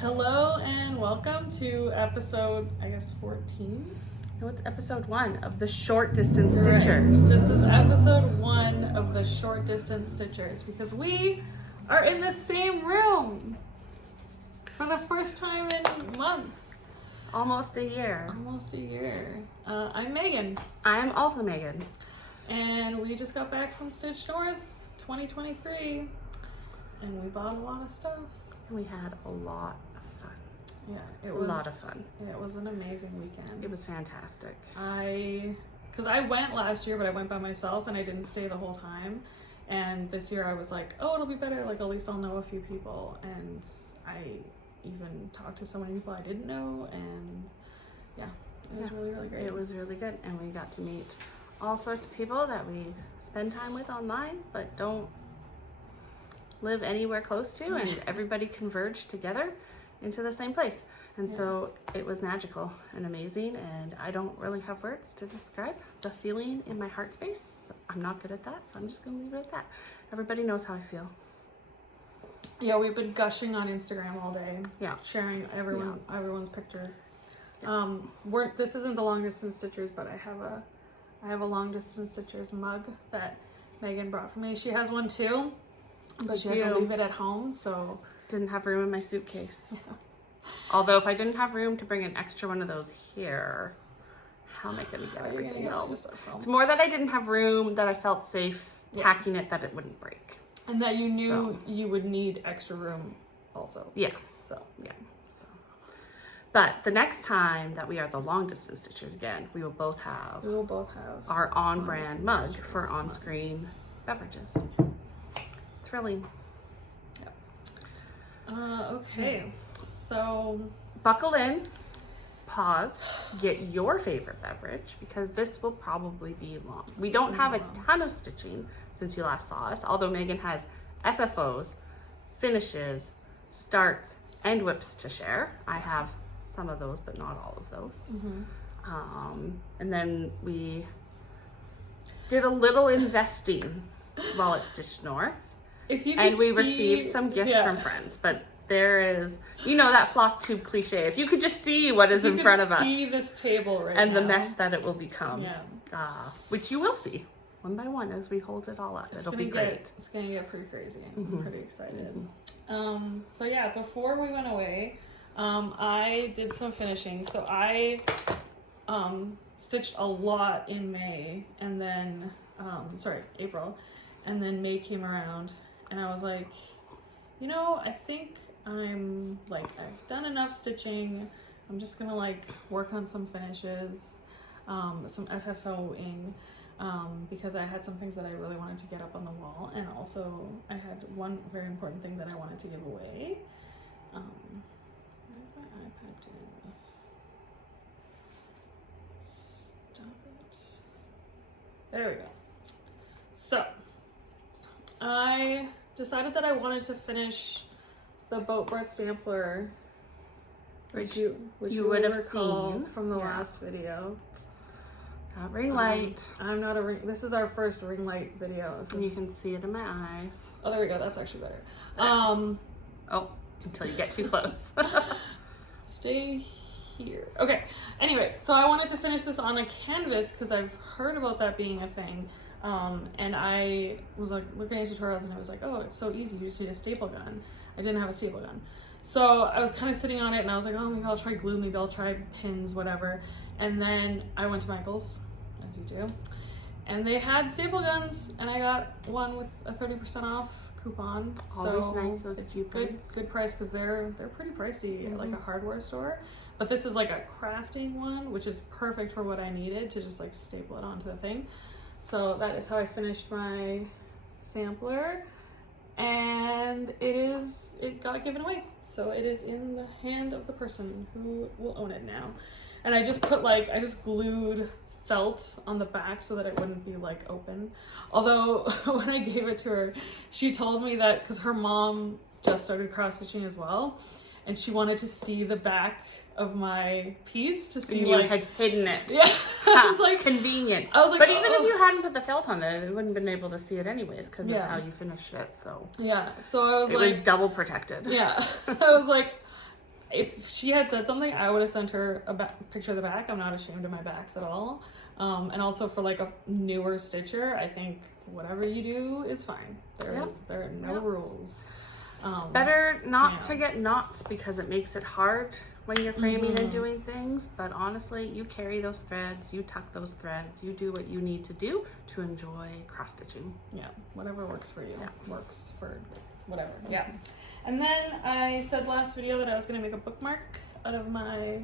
Hello and welcome to episode, 14? No, it's episode 1 of the Short Distance Right. Stitchers. This is episode 1 of the Short Distance Stitchers because we are in the same room for the first time in months. Almost a year. Almost a year. I'm Megan. I'm also Megan. And we just got back from Stitch North 2023 and we bought a lot of stuff. We had a lot of fun. Yeah, it A was lot of fun. It was an amazing weekend. It was fantastic. Because I went last year, but I went by myself and I didn't stay the whole time. And this year I was like, oh, it'll be better. Like, at least I'll know a few people. And I even talked to so many people I didn't know. And yeah, it was really, really great. It was really good. And we got to meet all sorts of people that we spend time with online, but don't live anywhere close to. And everybody converged together into the same place. And so it was magical and amazing, and I don't really have words to describe the feeling in my heart space. I'm not good at that, so I'm just gonna leave it at that. Everybody knows how I feel. Yeah, we've been gushing on Instagram all day. Yeah. Sharing everyone's pictures. This isn't the long distance stitchers, but I have a long distance stitchers mug that Megan brought for me. She has one too, but she had to leave it at home, so Didn't have room in my suitcase. Although if I didn't have room to bring an extra one of those here, how am I gonna get everything else? It's more that I didn't have room, that I felt safe packing it, that it wouldn't break. And that you knew you would need extra room also. Yeah. So. But the next time that we are the long distance stitchers again, we will both have our on-brand mug for on-screen beverages. Thrilling. Okay. So buckle in, pause, get your favorite beverage, because this will probably be long. We don't have a ton of stitching since you last saw us, although Megan has FFOs, finishes, starts, and whips to share. I have some of those, but not all of those. And then we did a little investing while at Stitch North. And we received some gifts from friends, but there is, that Flosstube cliche. If you could just see what is in front of us. See this table right now. And the mess that it will become. Yeah. Which you will see one by one as we hold it all up. It'll be great. It's going to get pretty crazy. I'm pretty excited. So yeah, before we went away, I did some finishing. So I stitched a lot in May and then, April. And then May came around. And I was like, I think I've done enough stitching. I'm just gonna work on some finishes, some FFOing, because I had some things that I really wanted to get up on the wall. And also I had one very important thing that I wanted to give away. Where's my iPad doing this? Stop it. There we go. So, I decided that I wanted to finish the boat birth sampler, which you would have seen from the last video. That ring light. I'm not a ring. This is our first ring light video. You can see it in my eyes. Oh, there we go. That's actually better. Until you get too close. Stay here. Okay. Anyway, so I wanted to finish this on a canvas because I've heard about that being a thing. And I was looking at tutorials and I was like, oh, it's so easy. You just need a staple gun. I didn't have a staple gun. So I was kind of sitting on it and I was like, oh, maybe I'll try glue, maybe I'll try pins, whatever. And then I went to Michael's, as you do, and they had staple guns and I got one with a 30% off coupon. Always nice those coupons. Good price because they're pretty pricey at a hardware store. But this is a crafting one, which is perfect for what I needed to just staple it onto the thing. So that is how I finished my sampler, and it got given away. So it is in the hand of the person who will own it now. And I just put I just glued felt on the back so that it wouldn't be open. Although when I gave it to her, she told me that because her mom just started cross stitching as well, and she wanted to see the back of my piece to see you had hidden it. Yeah. I was convenient. I was like, but even if you hadn't put the felt on there, they wouldn't have been able to see it anyways because of how you finished it. So yeah, so I was it was double protected. Yeah. I was like, if she had said something, I would have sent her a picture of the back. I'm not ashamed of my backs at all. And also for like a newer stitcher, I think whatever you do is fine. There are no rules. It's better not to get knots because it makes it hard when you're framing and doing things. But honestly, you carry those threads, you tuck those threads, you do what you need to do to enjoy cross stitching. Yeah, whatever works for you works for whatever. Yeah. And then I said last video that I was going to make a bookmark out of my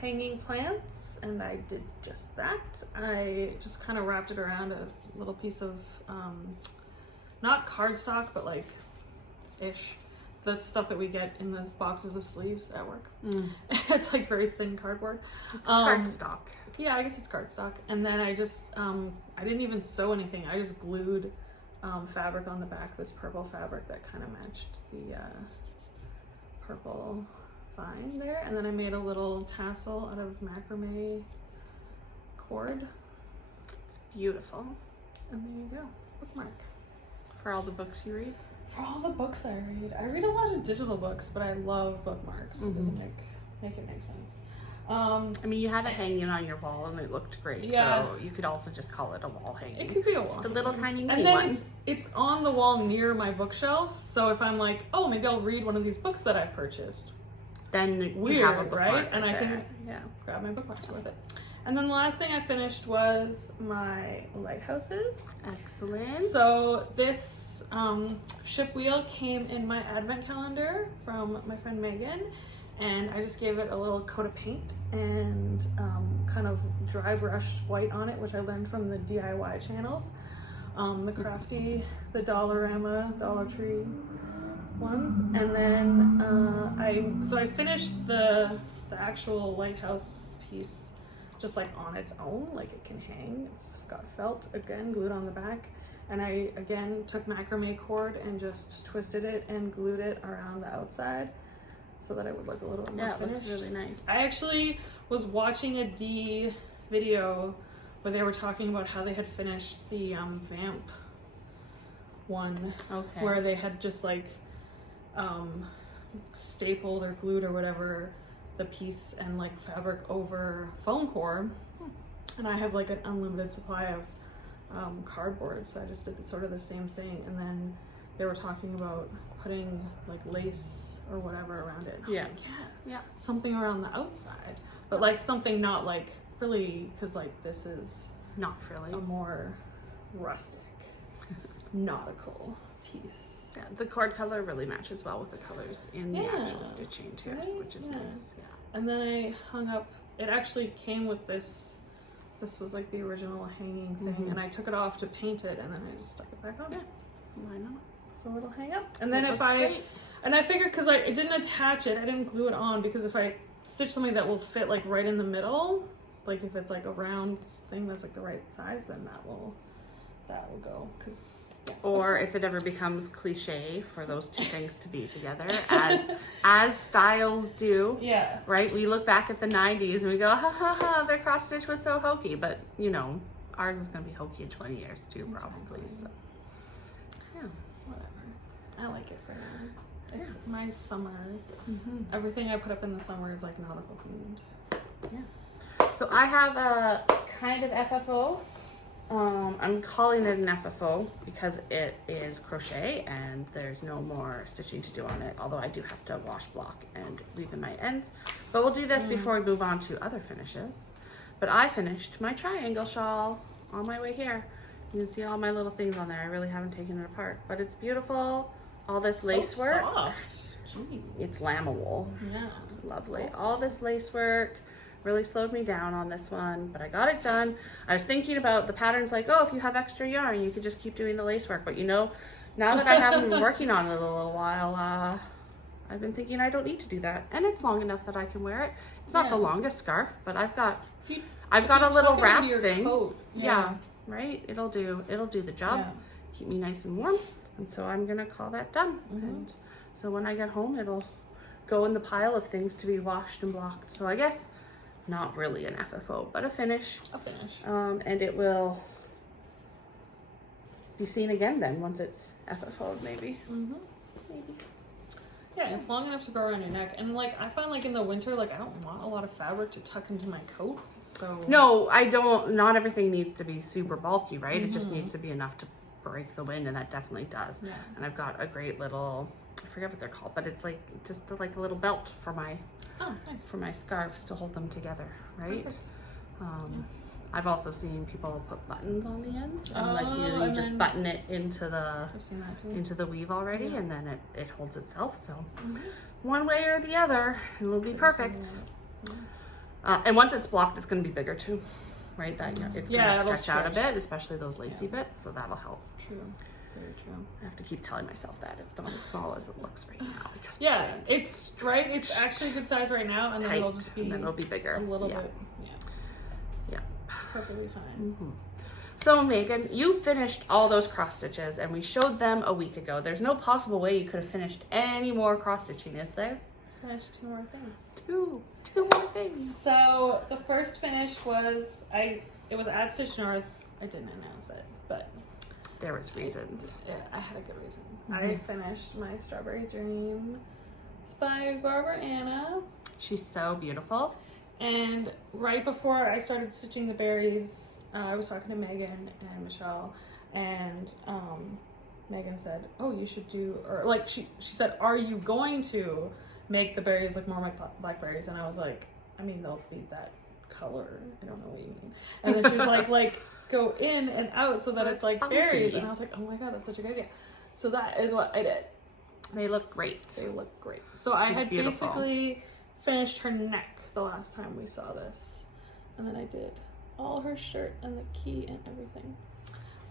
hanging plants, and I did just that. I just kind of wrapped it around a little piece of not cardstock, but like the stuff that we get in the boxes of sleeves at work. It's like very thin cardboard. It's cardstock. Yeah, I guess it's cardstock. And then I just I didn't even sew anything. I just glued fabric on the back, this purple fabric that kind of matched the purple vine there. And then I made a little tassel out of macrame cord. It's beautiful. And there you go, bookmark. For all the books you read? For all the books I read a lot of digital books, but I love bookmarks. It doesn't make it make sense. I mean, you had it hanging on your wall and it looked great. So you could also just call it a wall hanging. It could be a wall. Just a little tiny mini and then one. It's on the wall near my bookshelf. So if I'm like, oh, maybe I'll read one of these books that I've purchased. Then you have a bookmark, right? And I can grab my bookmark with it. And then the last thing I finished was my lighthouses. Excellent. So this ship wheel came in my advent calendar from my friend Megan, and I just gave it a little coat of paint and kind of dry brush white on it, which I learned from the DIY channels, the Crafty, the Dollarama, Dollar Tree ones. And then I finished the actual lighthouse piece just like on its own, like it can hang. It's got felt again glued on the back, and I again took macrame cord and just twisted it and glued it around the outside so that it would look a little more finished. It looks really nice. I actually was watching a D video where they were talking about how they had finished the vamp one, where they had just like stapled or glued or whatever the piece and like fabric over foam core, and I have like an unlimited supply of cardboard, so I just did sort of the same thing. And then they were talking about putting like lace or whatever around it. Yeah. Like, something around the outside, but like something not like frilly, because like this is not frilly, a more rustic nautical piece. Yeah, the cord color really matches well with the colors in the actual stitching too, which is nice. Yeah. And then I hung up, it actually came with this was like the original hanging thing, and I took it off to paint it, and then I just stuck it back on. Yeah, why not? So it'll hang up. And then I figured, because I didn't attach it, I didn't glue it on, because if I stitch something that will fit like right in the middle, like if it's like a round thing that's like the right size, then that will go, because or if it ever becomes cliche for those two things to be together, as styles do, right? We look back at the 90s and we go, ha ha ha, their cross stitch was so hokey, but you know, ours is going to be hokey in 20 years too, probably. So yeah, whatever. I like it for now. It's my summer. Everything I put up in the summer is like nautical themed. Yeah. So I have a kind of FFO. I'm calling it an FFO because it is crochet and there's no more stitching to do on it, although I do have to wash block and weave in my ends. But we'll do this before we move on to other finishes. But I finished my triangle shawl on my way here. You can see all my little things on there. I really haven't taken it apart, but it's beautiful. All this lace work. Soft. It's llama wool. Yeah. It's lovely. All this lace work really slowed me down on this one, but I got it done. I was thinking about the patterns, like, oh, if you have extra yarn, you could just keep doing the lace work. But you know, now that I haven't been working on it a little while, I've been thinking I don't need to do that. And it's long enough that I can wear it. It's not the longest scarf, but I've got a little wrap thing. Coat. Yeah, right? It'll do the job. Keep me nice and warm. And so I'm gonna call that done. And so when I get home, it'll go in the pile of things to be washed and blocked. So I guess not really an FFO, but a finish. A finish. And it will be seen again then once it's FFO'd, maybe. Maybe. Yeah, it's long enough to go around your neck. And like, I find like in the winter, like I don't want a lot of fabric to tuck into my coat. So no, I don't. Not everything needs to be super bulky, right? It just needs to be enough to break the wind, and that definitely does. Yeah. And I've got a great little, I forget what they're called, but it's like just like a little belt for my for my scarves to hold them together, right? Perfect. I've also seen people put buttons on the ends, and like Oh, you just button it into the I've seen that too. into the weave already, Yeah. and then it holds itself. So one way or the other, it'll be perfect. And once it's blocked, it's going to be bigger too, right? That it's going to stretch out a bit, especially those lacy bits. So that'll help. True. Very true. I have to keep telling myself that it's not as small as it looks right now because it's right. It's actually a good size right now, and then it'll just be and then it'll be bigger a little yeah. bit. Yeah. Perfectly fine. So Megan, you finished all those cross stitches, and we showed them a week ago. There's no possible way you could have finished any more cross stitching, is there? Finished 2 more things. Two more things. So the first finish was it was at Stitch North. I didn't announce it, but There was reasons. I had a good reason. I finished my Strawberry Dream by Barbara Anna. She's so beautiful. And right before I started stitching the berries, I was talking to Megan and Michelle, and Megan said, "Oh, you should do," or like she said, "Are you going to make the berries look more like blackberries?" And I was like, "I mean, they'll be that color. I don't know what you mean." And then she's like go in and out so that it's like berries. And I was like, "Oh my god, that's such a good idea." So that is what I did. They look great. They look great. So I had beautiful. basically finished her neck the last time we saw this, and then I did all her shirt and the key and everything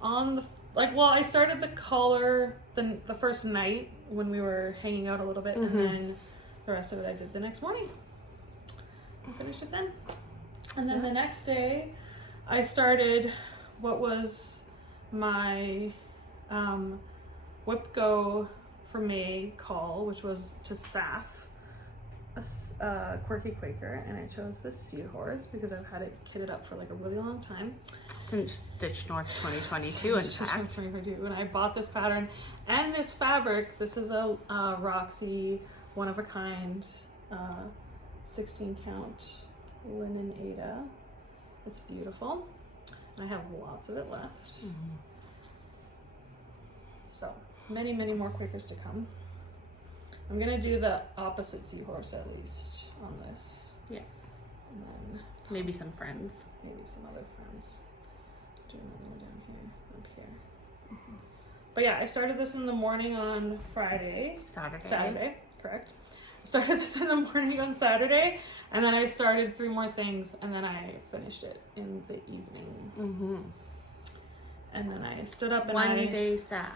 on the I started the collar the first night when we were hanging out a little bit, and then the rest of it I did the next morning. I finished it then, and then the next day I started what was my Whip Go for May call, which was to Saf, a quirky Quaker, and I chose this seahorse because I've had it kitted up for like a really long time. Since Stitch North 2022, in fact. 2022, and I bought this pattern and this fabric. This is a Roxy one of a kind 16 count linen Aida. It's beautiful. I have lots of it left. So many more Quakers to come. I'm gonna do the opposite seahorse at least on this. Yeah. And then Maybe some friends. maybe some other friends. Do another one down here, up here. But yeah, I started this in the morning on Saturday, correct. I started this in the morning on Saturday, and then I started 3 more things, and then I finished it in the evening. And then I stood up and One day Saf.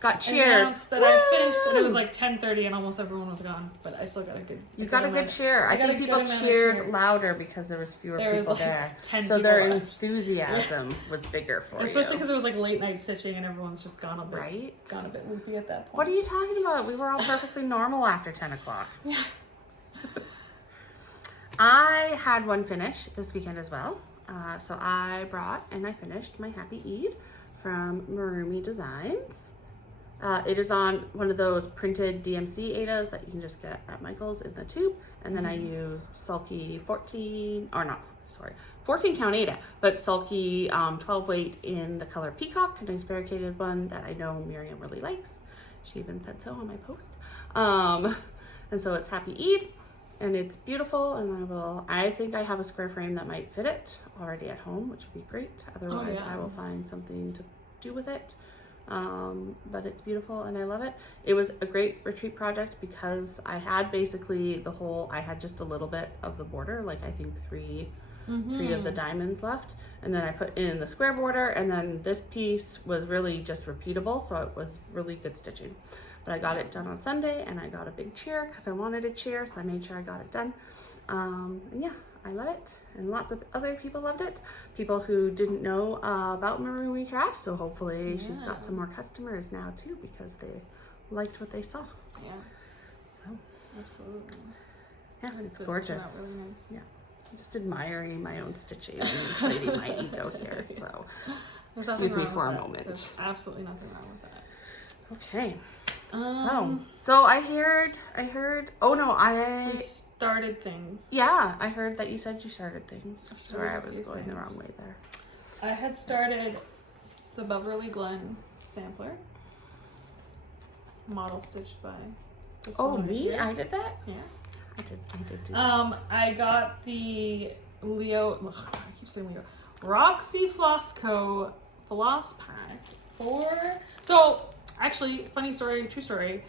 Got cheered. announced that I finished, and it was like 10:30, and almost everyone was gone. But I still got a good. You got a good cheer. I think people cheered louder because there was fewer people like there. 10 So people their left. enthusiasm was bigger for you. Especially because it was like late night stitching, and everyone's just gone a bit, Right? loopy at that point. What are you talking about? We were all perfectly normal after 10 o'clock. Yeah. I had one finish this weekend as well. So I brought and I finished my Happy Eid from Marumi Designs. It is on one of those printed DMC Aidas that you can just get at Michael's in the tube. And then I used Sulky 14 count Aida, but Sulky 12 weight in the color Peacock, a nice variegated one that I know Miriam really likes. She even said so on my post. And so it's Happy Eid, and it's beautiful, and I think I have a square frame that might fit it already at home, which would be great. Otherwise I will find something to do with it. But it's beautiful and I love it. It was a great retreat project because I had basically I had just a little bit of the border, like I think three of the diamonds left, and then I put in the square border, and then this piece was really just repeatable, so it was really good stitching. But I got it done on Sunday, and I got a big cheer because I wanted a cheer, so I made sure I got it done. And yeah, I love it, and lots of other people loved it. People who didn't know about Marumi Crafts, so hopefully she's got some more customers now too because they liked what they saw. Yeah. So Absolutely. yeah, it's gorgeous. Really nice. Yeah. Just admiring my own stitching and inflating my ego here. So There's excuse nothing me wrong for a with that. moment. There's absolutely nothing wrong with that. Okay. So I heard. Oh no, We started things. Yeah, I heard that you said you started things. Sorry, I started a was few going the things. wrong way there. I had started the Beverly Glen sampler, model stitched by. this Oh, one me? here. I did that? Yeah. I did do that. I got the I keep saying Leo. Roxy Flossco Floss Pack so actually, funny story, true story.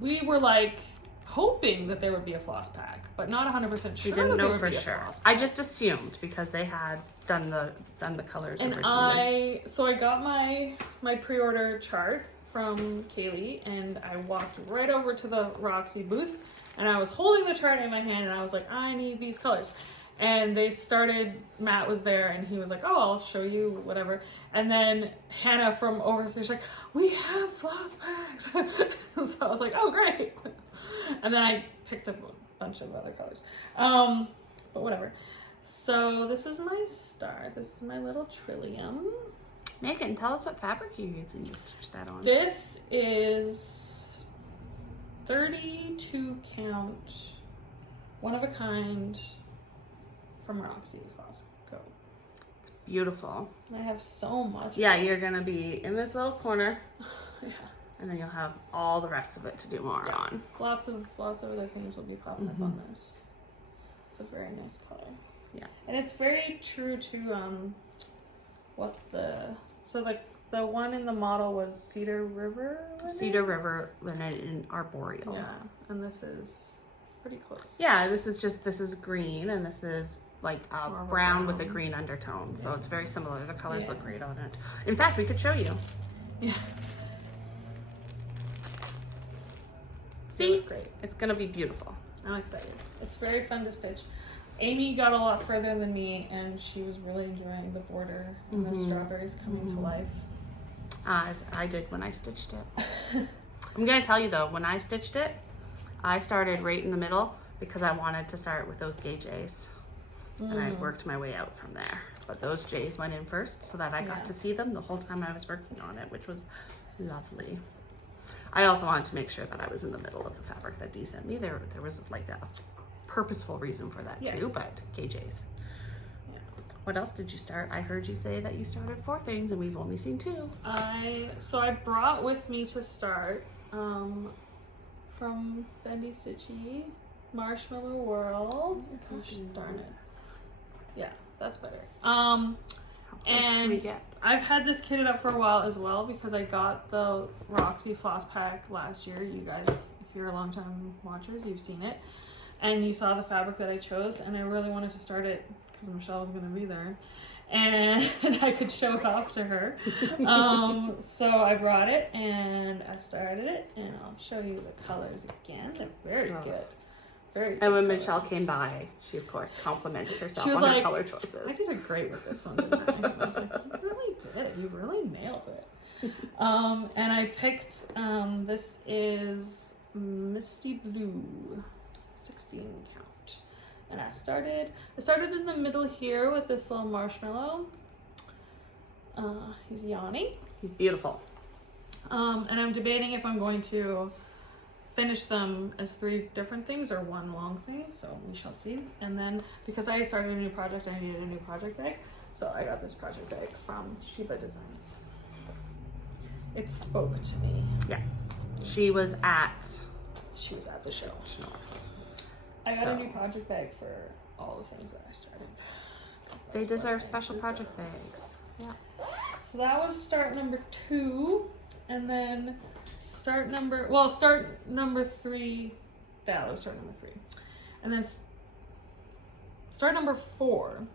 We were like hoping that there would be a floss pack, but not 100% sure. We didn't that there know would for be a sure. floss I pack. just assumed because they had done the colors And originally. I got my pre-order chart from Kaylee, and I walked right over to the Roxy booth, and I was holding the chart in my hand, and I was like, I need these colors. And Matt was there, and he was like, oh, I'll show you whatever. And then Hannah from overseas, she's like, we have floss packs. So I was like, oh, great. And then I picked up a bunch of other colors. But whatever. So this is my start. This is my little trillium. Megan, tell us what fabric you're using to stitch that on. This is 32 count, one of a kind, from Roxy Flossco. It's beautiful. I have so much. Yeah, you're gonna be in this little corner, Yeah. and then you'll have all the rest of it to do more on. Lots of other things will be popping up on this. It's a very nice color. Yeah. And it's very true to the one in the model was Cedar River linen? Cedar River linen in arboreal. Yeah. And this is pretty close. Yeah, this is green, and this is like More of a brown with a brown. green undertone. So it's very similar. The colors look Yeah. great on it. In fact, we could show you. Yeah. See? Great. It's gonna be beautiful. I'm excited. It's very fun to stitch. Amy got a lot further than me, and she was really enjoying the border and the strawberries coming to life. As I did when I stitched it. I'm gonna tell you though, when I stitched it, I started right in the middle because I wanted to start with those gay J's. And I worked my way out from there. But those J's went in first so that I got to see them the whole time I was working on it, which was lovely. I also wanted to make sure that I was in the middle of the fabric that Dee sent me. There was like a purposeful reason for that too, but KJ's. Yeah. What else did you start? I heard you say that you started 4 things and we've only seen 2. So I brought with me to start from Bendy Stitchy, Marshmallow World. Gosh darn it. Yeah, that's better. How close can we And get? I've had this kitted up for a while as well because I got the Roxy Floss Pack last year. You guys, if you're long-time watchers, you've seen it. And you saw the fabric that I chose, and I really wanted to start it because Michelle was going to be there. And I could show it off to her. So I brought it, and I started it, and I'll show you the colors again. They're very good. Very good And when colors. Michelle came by, she of course complimented herself She was on her like, color choices. I did a great with this one, didn't I? And I was like, you really did. You really nailed it. And I picked, this is Misty Blue, 16 count. And I started in the middle here with this little marshmallow. He's yawning. He's beautiful. And I'm debating if I'm going to finish them as 3 different things or one long thing, so we shall see. And then because I started a new project, I needed a new project bag, so I got this project bag from Sheba Designs. It spoke to me. Yeah. She was at the show. I got So. a new project bag for all the things that I started. They deserve special project bags. Yeah. So that was start number 2, and then start number 3. That was start number 3, and then start number 4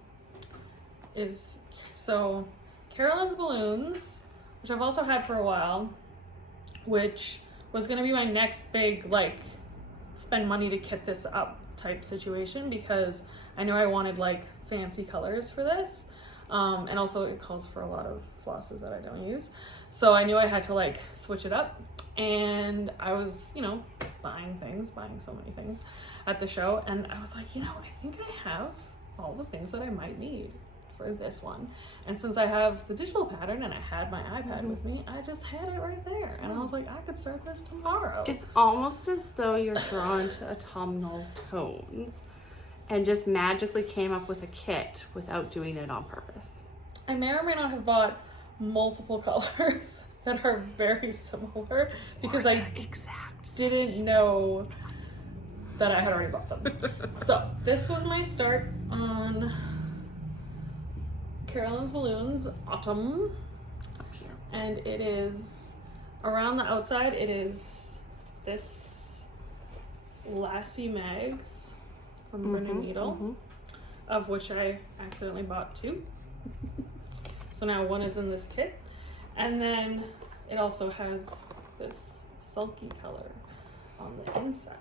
is Carolyn's Balloons, which I've also had for a while, which was gonna be my next big spend money to kit this up type situation because I knew I wanted fancy colors for this. And also it calls for a lot of flosses that I don't use. So I knew I had to switch it up. And I was, buying so many things at the show. And I was like, I think I have all the things that I might need for this one. And since I have the digital pattern and I had my iPad with me, I just had it right there. And I was like, I could start this tomorrow. It's almost as though you're drawn to autumnal tones and just magically came up with a kit without doing it on purpose. I may or may not have bought multiple colors that are very similar because I didn't know that I had already bought them. So this was my start on Carolyn's Balloons Autumn. Up here. And it is, around the outside, it is this Lassie Mags from Burning Needle, of which I accidentally bought 2. So now one is in this kit. And then it also has this sulky color on the inside.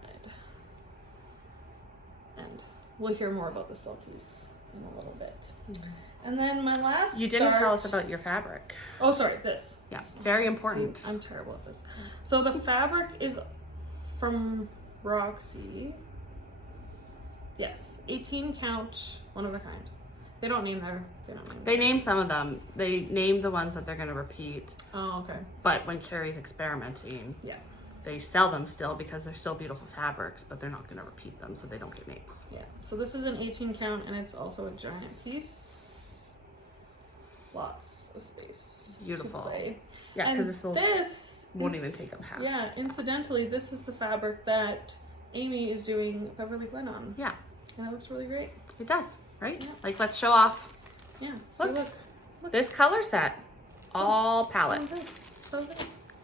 And we'll hear more about the sulkies in a little bit. And then my last You didn't tell us about your fabric. Oh, sorry, this. Yeah, very important. See, I'm terrible at this. So the fabric is from Roxy. Yes, 18 count, one of a kind. They don't name their. They name some of them. They name the ones that they're going to repeat. Oh, okay. But when Carrie's experimenting, yeah, they sell them still because they're still beautiful fabrics, but they're not going to repeat them, so they don't get names. Yeah. So this is an 18 count, and it's also a giant piece. Lots of space. Beautiful. To play. Yeah, because this won't is, even take up half. Yeah. Incidentally, this is the fabric that Amy is doing Beverly Glen on. Yeah. And it looks really great. It does, right? Yeah. Like, let's show off. Yeah. Look. This color set. All palettes. So good.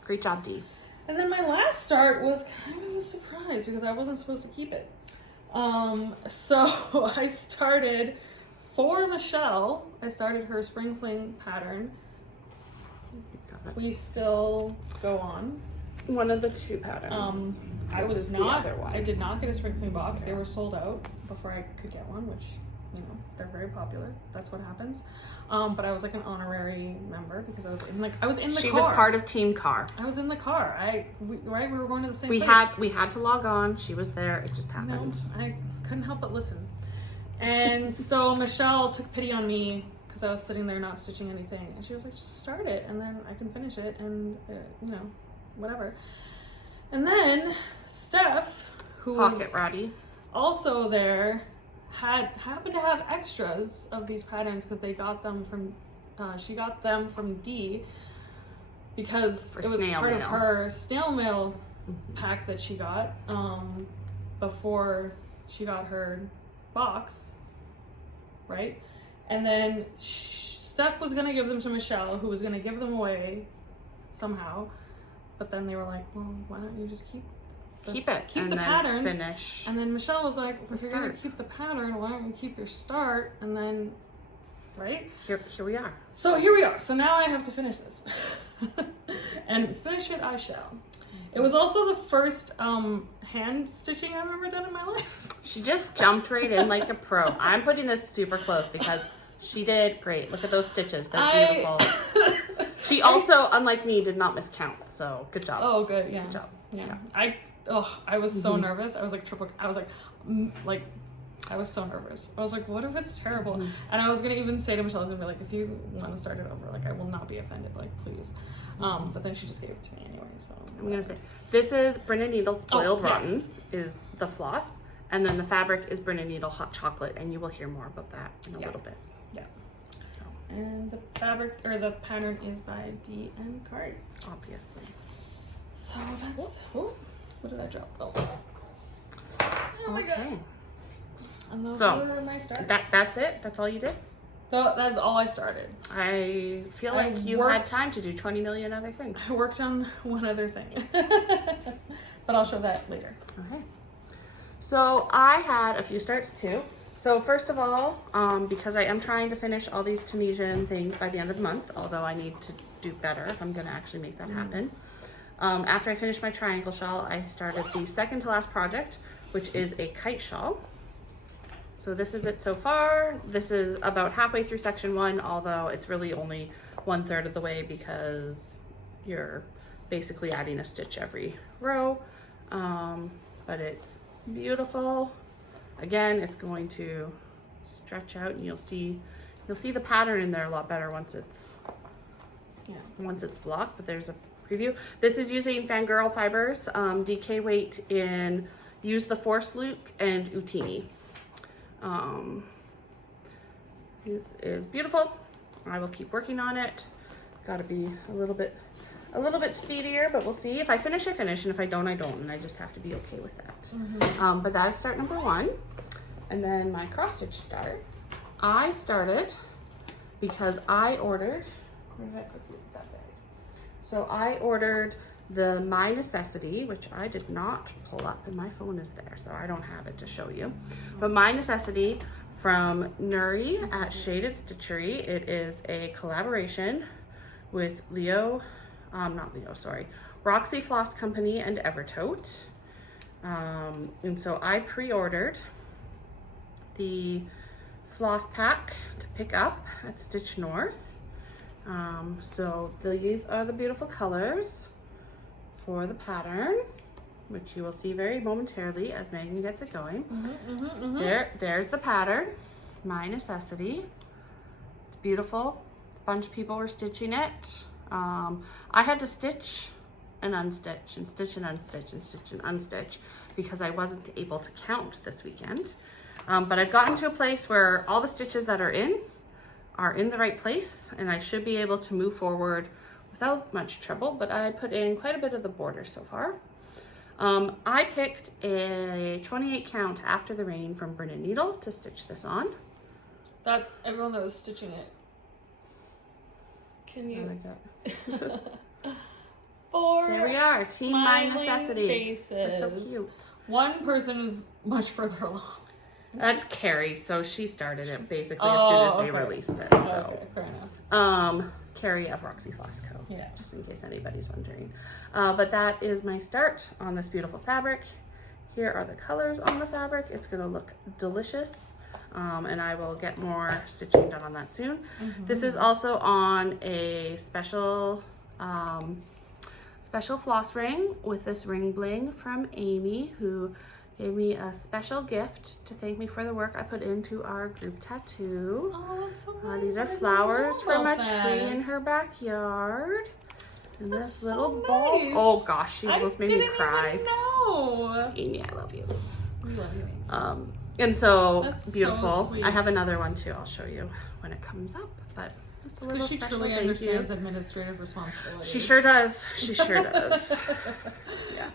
Great job, Dee. And then my last start was kind of a surprise because I wasn't supposed to keep it. So I started for Michelle. I started her Spring Fling pattern. We still go on. One of the 2 patterns. I did not get a Spring Fling box. Okay. They were sold out before I could get one, which, you know, they're very popular. That's what happens. But I was like an honorary member because I was in the car. She was part of Team Car. I was in the car. We were going to the same we place. We had to log on. She was there. It just happened. No, I couldn't help but listen. And so Michelle took pity on me because I was sitting there not stitching anything, and she was like, "Just start it, and then I can finish it, and you know, whatever." And then Steph, who Pocket was Ratty, also there, happened to have extras of these patterns because they got them from she got them from Dee because it was part of her snail mail pack that she got before she got her box, right? And then Steph was gonna give them to Michelle, who was gonna give them away somehow, but then they were like, well, why don't you just keep the patterns, finish. And then Michelle was like, well, if you're gonna keep the pattern, why don't you keep your start? And then, right? Here we are. So here we are. So now I have to finish this. And finish it I shall. It was also the first hand stitching I've ever done in my life. She just jumped right in like a pro. I'm putting this super close because she did great. Look at those stitches. They're beautiful. She also, unlike me, did not miscount. So good job. Oh, good. Yeah. Good job. Yeah. I was so nervous. I was like I was so nervous. I was like, what if it's terrible? And I was gonna even say to Michelle, I was gonna be like, if you want to start it over, like I will not be offended, like please. But then she just gave it to me anyway, so I'm gonna say this is Brynna Needle Spoiled Rotten is the floss, and then the fabric is Brynna Needle Hot Chocolate, and you will hear more about that in a little bit. Yeah. So, and the fabric or the pattern is by Dee and Card, obviously. So that's what did I drop? Oh my god. And those were my starts. That's it? That's all you did? That's all I started. I feel like you had time to do 20 million other things. I worked on one other thing. But I'll show that later. Okay. So I had a few starts too. So first of all, because I am trying to finish all these Tunisian things by the end of the month, although I need to do better if I'm going to actually make that happen. After I finished my triangle shawl, I started the second to last project, which is a kite shawl. So this is it so far. This is about halfway through section 1, although it's really only 1/3 of the way because you're basically adding a stitch every row. But it's beautiful. Again, it's going to stretch out and you'll see You'll see the pattern in there a lot better once it's blocked, but there's a preview. This is using Fangirl fibers, DK weight in Use the Force Luke and Utini. This is beautiful. I will keep working on it. Got to be a little bit speedier, but we'll see. If I finish, I finish, and if I don't, I don't, and I just have to be okay with that. But that is start number 1. And then my cross stitch start. I started because I ordered, where did I put that bag? So I ordered the My Necessity, which I did not pull up, and my phone is there, so I don't have it to show you. But My Necessity from Nuri at Shaded Stitchery. It is a collaboration with Roxy Floss Company and Evertote. And so I pre-ordered the floss pack to pick up at Stitch North. So these are the beautiful colors for the pattern, which you will see very momentarily as Megan gets it going. There's the pattern, My Necessity. It's beautiful. A bunch of people were stitching it. I had to stitch and unstitch and stitch and unstitch and stitch and unstitch because I wasn't able to count this weekend. But I've gotten to a place where all the stitches that are in the right place, and I should be able to move forward without much trouble, but I put in quite a bit of the border so far. I picked a 28 count After the Rain from Brin and Needle to stitch this on. That's everyone that was stitching it. Can you? There we are, Team My Necessity. Faces. They're so cute. One person is much further along. That's Carrie, so she started it basically as soon as they released it. So, okay, fair enough. Carrie of Roxy Floss Co. Yeah. Just in case anybody's wondering. But that is my start on this beautiful fabric. Here are the colors on the fabric. It's gonna look delicious. And I will get more stitching done on that soon. This is also on a special floss ring with this ring bling from Amy, who gave me a special gift to thank me for the work I put into our group tattoo. Oh, that's so nice. These are flowers from a tree in her backyard. And That's this little so ball. nice. Oh gosh, she almost made me cry. No. Amy, I love you. We love you, Amy. And so That's beautiful. so sweet. I have another one too. I'll show you when it comes up. But just a little She special truly thank understands you. administrative responsibilities. She sure does. She sure does. Yeah.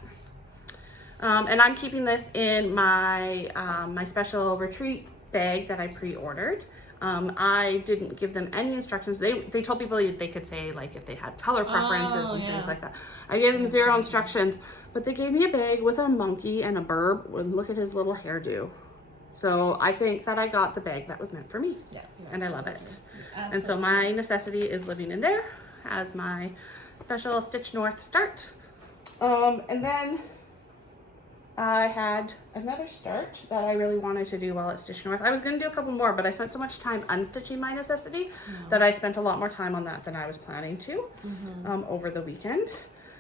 And I'm keeping this in my my special retreat bag that I pre-ordered. I didn't give them any instructions. They told people they could say like if they had color preferences and things like that. I gave them 0 instructions, but they gave me a bag with a monkey and a burb. And look at his little hairdo. So I think that I got the bag that was meant for me. Yeah, and I love it. Absolutely. And so My Necessity is living in there as my special Stitch North start. And then I had another start that I really wanted to do while at Stitch North. I was going to do a couple more, but I spent so much time unstitching My Necessity that I spent a lot more time on that than I was planning to over the weekend.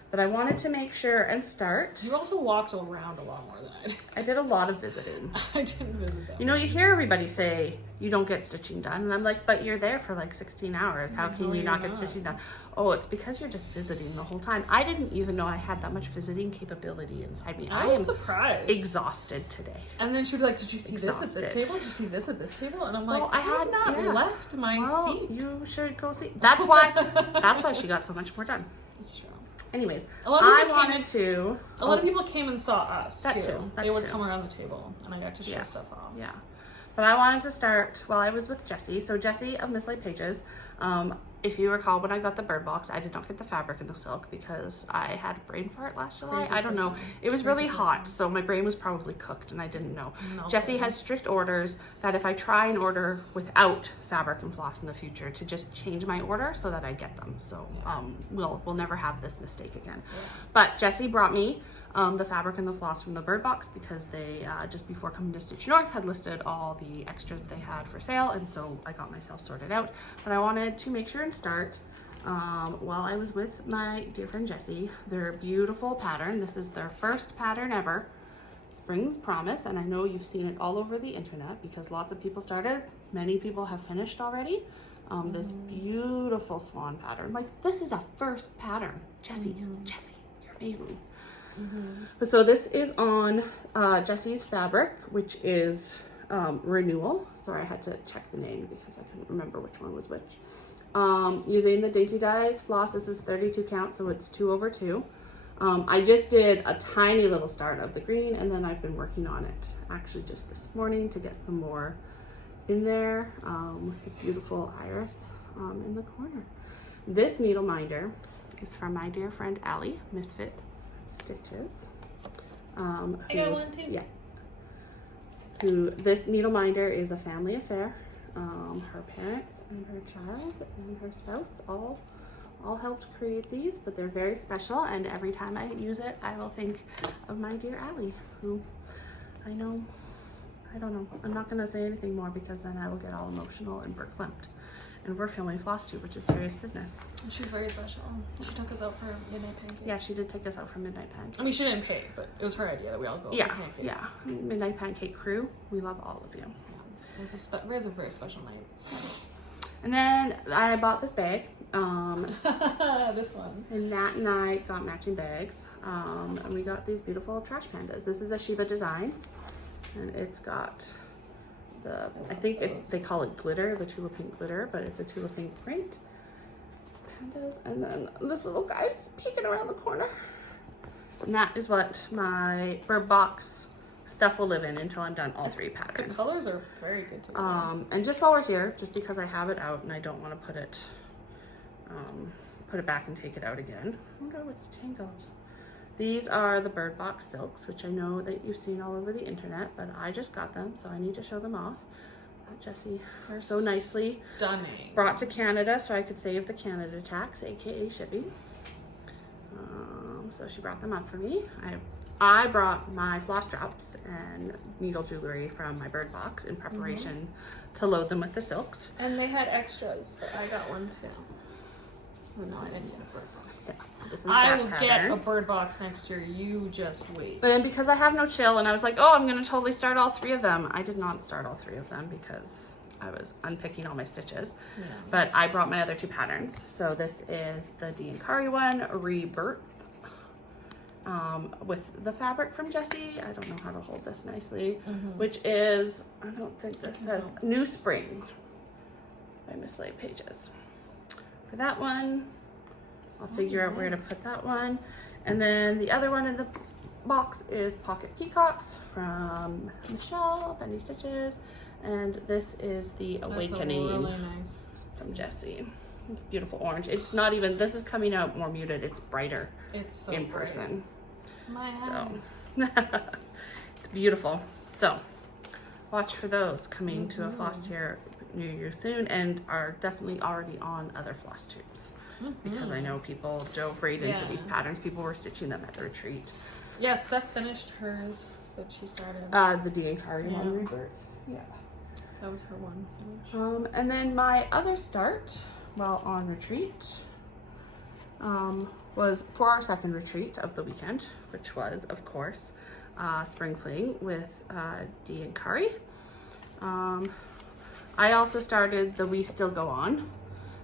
But I wanted to make sure and start. You also walked around a lot more than I did. I did a lot of visiting. I didn't visit that. You know, you hear everybody say you don't get stitching done, and I'm like, but you're there for like 16 hours. How can you not get stitching done? Oh, it's because you're just visiting the whole time. I didn't even know I had that much visiting capability inside me. I was surprised. Exhausted today. And then she was like, did you see this at this table? Did you see this at this table? And I'm like, well, I had not left my seat. You should go see. That's why she got so much more done. That's true. Anyways, a lot of people came and saw us too. They would come around the table and I got to show stuff off. Yeah. But I wanted to start while I was with Jessie. So Jessie of Mislaid Pages, if you recall when I got the bird box, I did not get the fabric and the silk because I had a brain fart last July. I don't know. It was really hot, so my brain was probably cooked and I didn't know. Jessie has strict orders that if I try and order without fabric and floss in the future to just change my order so that I get them. So we'll never have this mistake again. But Jessie brought me the fabric and the floss from the bird box because they just before coming to Stitch North had listed all the extras they had for sale, and so I got myself sorted out. But I wanted to make sure and start while I was with my dear friend Jessie. Their beautiful pattern. This is their first pattern ever. Spring's Promise, and I know you've seen it all over the internet because lots of people started. Many people have finished already. This beautiful swan pattern. Like, this is a first pattern. Jessie, Jessie, you're amazing. But so this is on Jessie's fabric, which is Renewal. Sorry, I had to check the name because I couldn't remember which one was which. Using the Dainty Dyes floss. This is 32 count, so it's 2/2. I just did a tiny little start of the green, and then I've been working on it actually just this morning to get some more in there with the beautiful iris in the corner. This needle minder is from my dear friend Allie, Misfit Stitches. I got one too. Yeah. This needle minder is a family affair. Her parents and her child and her spouse all helped create these, but they're very special, and every time I use it I will think of my dear Allie, who I don't know, I'm not going to say anything more because then I will get all emotional and verklempt, and we're filming Flosstube, which is serious business. She's very special. She took us out for midnight pancakes. Yeah, she did take us out for midnight pancakes. I mean, she didn't pay, but it was her idea that we all go for pancakes. Yeah, midnight pancake crew, we love all of you. It was a very special night. And then I bought this bag. This one. And Nat and I got matching bags. And we got these beautiful trash pandas. This is a Shiba Designs. And it's got the, I think they call it glitter, the Tula Pink glitter, but it's a Tula Pink print. Pandas. And then this little guy's peeking around the corner. And that is what my bird box stuff will live in until I'm done all 3 patterns. The colors are very good together. And just while we're here, just because I have it out and I don't want to put it back and take it out again. Oh no, it's tangled. These are the bird box silks, which I know that you've seen all over the internet, but I just got them, so I need to show them off. Jessie so nicely stunning. Brought to Canada so I could save the Canada tax, aka shipping. So she brought them up for me. I brought my floss drops and needle jewelry from my bird box in preparation to load them with the silks. And they had extras, so I got one too. Oh no, I didn't get a bird box. Yeah, this is I that will pattern. get a bird box next year. You just wait. And because I have no chill and I was like, oh, I'm going to totally start all 3 of them. I did not start all 3 of them because I was unpicking all my stitches. Yeah. But I brought my other 2 patterns. So this is the Kari one, Rebirth. With the fabric from Jessie. I don't know how to hold this nicely, which is, I don't think this says New Spring by Mislaid Pages. For that one, I'll figure out where to put that one. And then the other one in the box is Pocket Peacocks from Michelle, Bendy Stitches. And this is the Awakening really nice from Jessie. It's beautiful orange. It's not even, this is coming out more muted. It's brighter so in bright. person. My So it's beautiful. So watch for those coming to a floss tier near you soon, and are definitely already on other floss tubes because I know people dove right into these patterns. People were stitching them at the retreat. Yeah, Steph finished hers that she started. The Kari one, Rebirth. Yeah, that was her one finish. And then my other start while on retreat was for our second retreat of the weekend, which was, of course, Spring Fling with Kari. I also started the We Still Go On,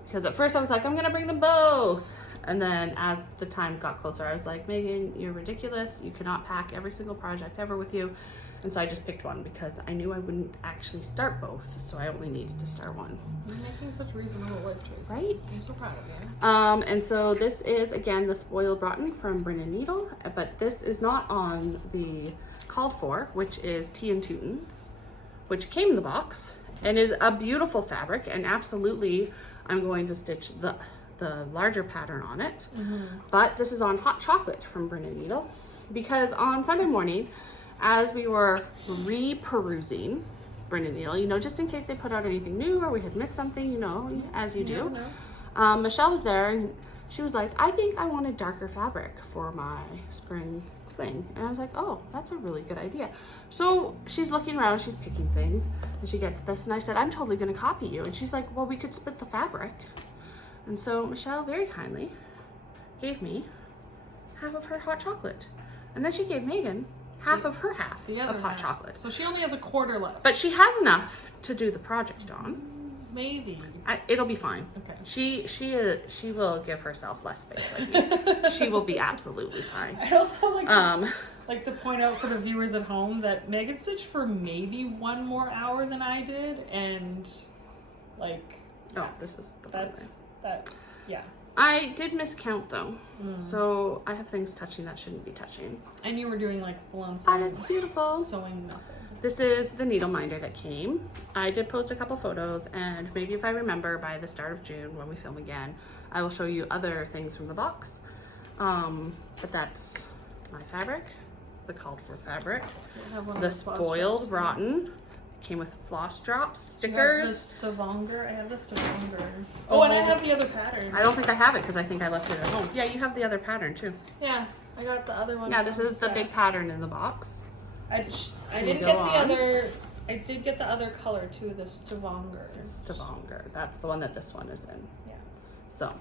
because at first I was like, I'm gonna bring them both. And then as the time got closer, I was like, Megan, you're ridiculous. You cannot pack every single project ever with you. And so I just picked one because I knew I wouldn't actually start both. So I only needed to start one. You're making such reasonable life choices. Right? I'm so proud of you. And so this is, again, the Spoiled Broughton from Bryn and Needle, but this is not on the called for, which is Tea and Tootins, which came in the box and is a beautiful fabric, and absolutely I'm going to stitch the larger pattern on it. But this is on Hot Chocolate from Bryn and Needle, because on Sunday morning, as we were re-perusing Bryn and Needle, you know, just in case they put out anything new or we had missed something, you know, as you do. Michelle was there and she was like, I think I wanted darker fabric for my spring fling. And I was like, oh, that's a really good idea. So she's looking around, she's picking things, and she gets this. And I said, I'm totally going to copy you. And she's like, well, we could split the fabric. And so Michelle very kindly gave me half of her hot chocolate. And then she gave Megan half of her half the of other hot half. chocolate. So she only has a quarter left. But she has enough to do the project on. Maybe. It'll be fine. Okay. She will give herself less space like me. She will be absolutely fine. I also like to point out for the viewers at home that Megan stitched for maybe 1 more hour than I did, and like this is the that. Yeah. I did miscount though, so I have things touching that shouldn't be touching. And you were doing like full-on And it's beautiful. sewing nothing. This is the needle minder that came. I did post a couple photos, and maybe if I remember by the start of June when we film again, I will show you other things from the box. But that's my fabric, the called for fabric, the spoiled rotten. Came with floss drops, stickers. I have the Stavanger. Oh, and I have the other pattern. I don't think I have it because I think I left it at home. Yeah, you have the other pattern too. Yeah, I got the other one. Yeah, this is the big pattern in the box. I didn't get the other. I did get the other color too, the Stavanger. Stavanger. That's the one that this one is in. Yeah. So,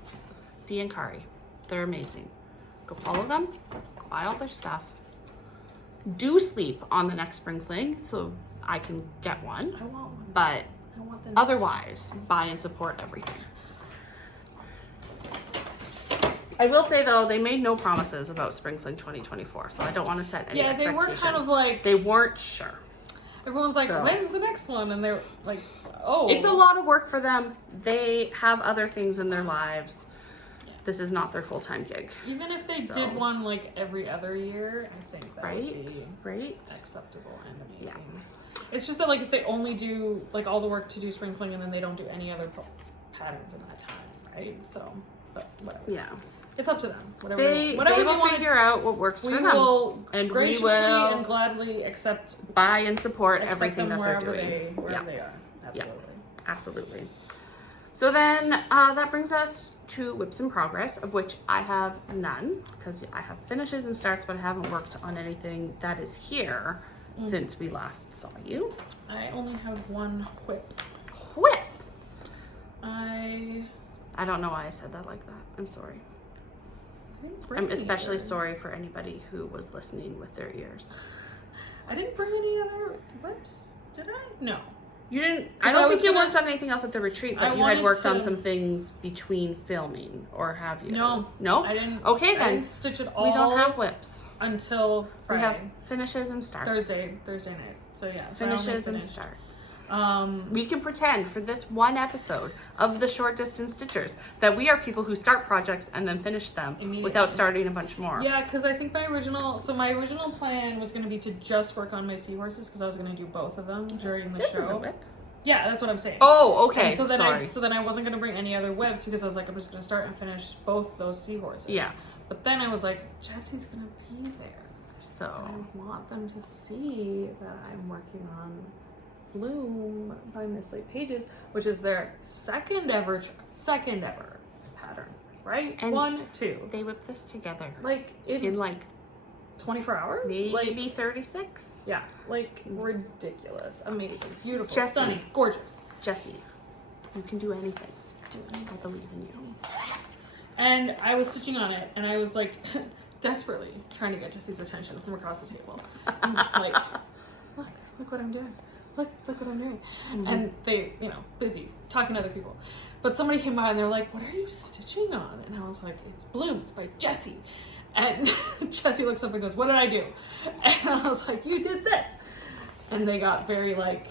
Dee and Kari, they're amazing. Go follow them. Go buy all their stuff. Do sleep on the next spring fling, so I can get one. I want one. But I want the otherwise, buy and support everything. I will say though, they made no promises about Spring Fling 2024, so I don't want to set any expectations. They were kind of like... They weren't sure. Everyone's like, when's the next one? And they're like, oh. It's a lot of work for them. They have other things in their lives. Yeah. This is not their full-time gig. Even if they did one like every other year, I think that would be acceptable and amazing. Yeah. It's just that like if they only do like all the work to do Spring Fling and then they don't do any other patterns in that time, right? So, but whatever. Yeah. It's up to them. Whatever they will figure out what works for them. And graciously and gladly accept, buy and support everything that they're doing. Wherever they are. Absolutely. Yeah. Absolutely. So then that brings us to whips in progress, of which I have none because I have finishes and starts, but I haven't worked on anything that is here since we last saw you. I only have one whip. Whip! I don't know why I said that like that. I'm sorry. I'm especially sorry for anybody who was listening with their ears. I didn't bring any other whips, did I? No. You didn't? I don't think you worked on anything else at the retreat, but you had worked on some things between filming, or have you? No. No? I didn't. Okay then. I didn't stitch it all. We don't have whips. Until Friday. We have finishes and starts. Thursday night. So yeah. Finishes and starts. We can pretend for this one episode of the Short Distance Stitchers that we are people who start projects and then finish them without starting a bunch more. Yeah, because I think my original plan was going to be to just work on my seahorses because I was going to do both of them during the show. This is a whip. Yeah, that's what I'm saying. Oh, okay. And so then Sorry. I wasn't going to bring any other whips because I was like, I'm just going to start and finish both those seahorses. Yeah. But then I was like, Jesse's going to be there. So I want them to see that I'm working on Bloom by Miss Lake Pages, which is their second ever pattern, right? And 1, 2. They whipped this together. Like in like 24 hours? Maybe 36? Yeah, like ridiculous. Amazing. Beautiful. Jessie. Stunning. Gorgeous. Jessie, you can do anything. I believe in you. And I was stitching on it and I was like desperately trying to get Jesse's attention from across the table. I'm like, look what I'm doing. Look what I'm doing. And they, busy talking to other people. But somebody came by and they're like, what are you stitching on? And I was like, it's Bloom. It's by Jessie. And Jessie looks up and goes, what did I do? And I was like, you did this. And they got very like...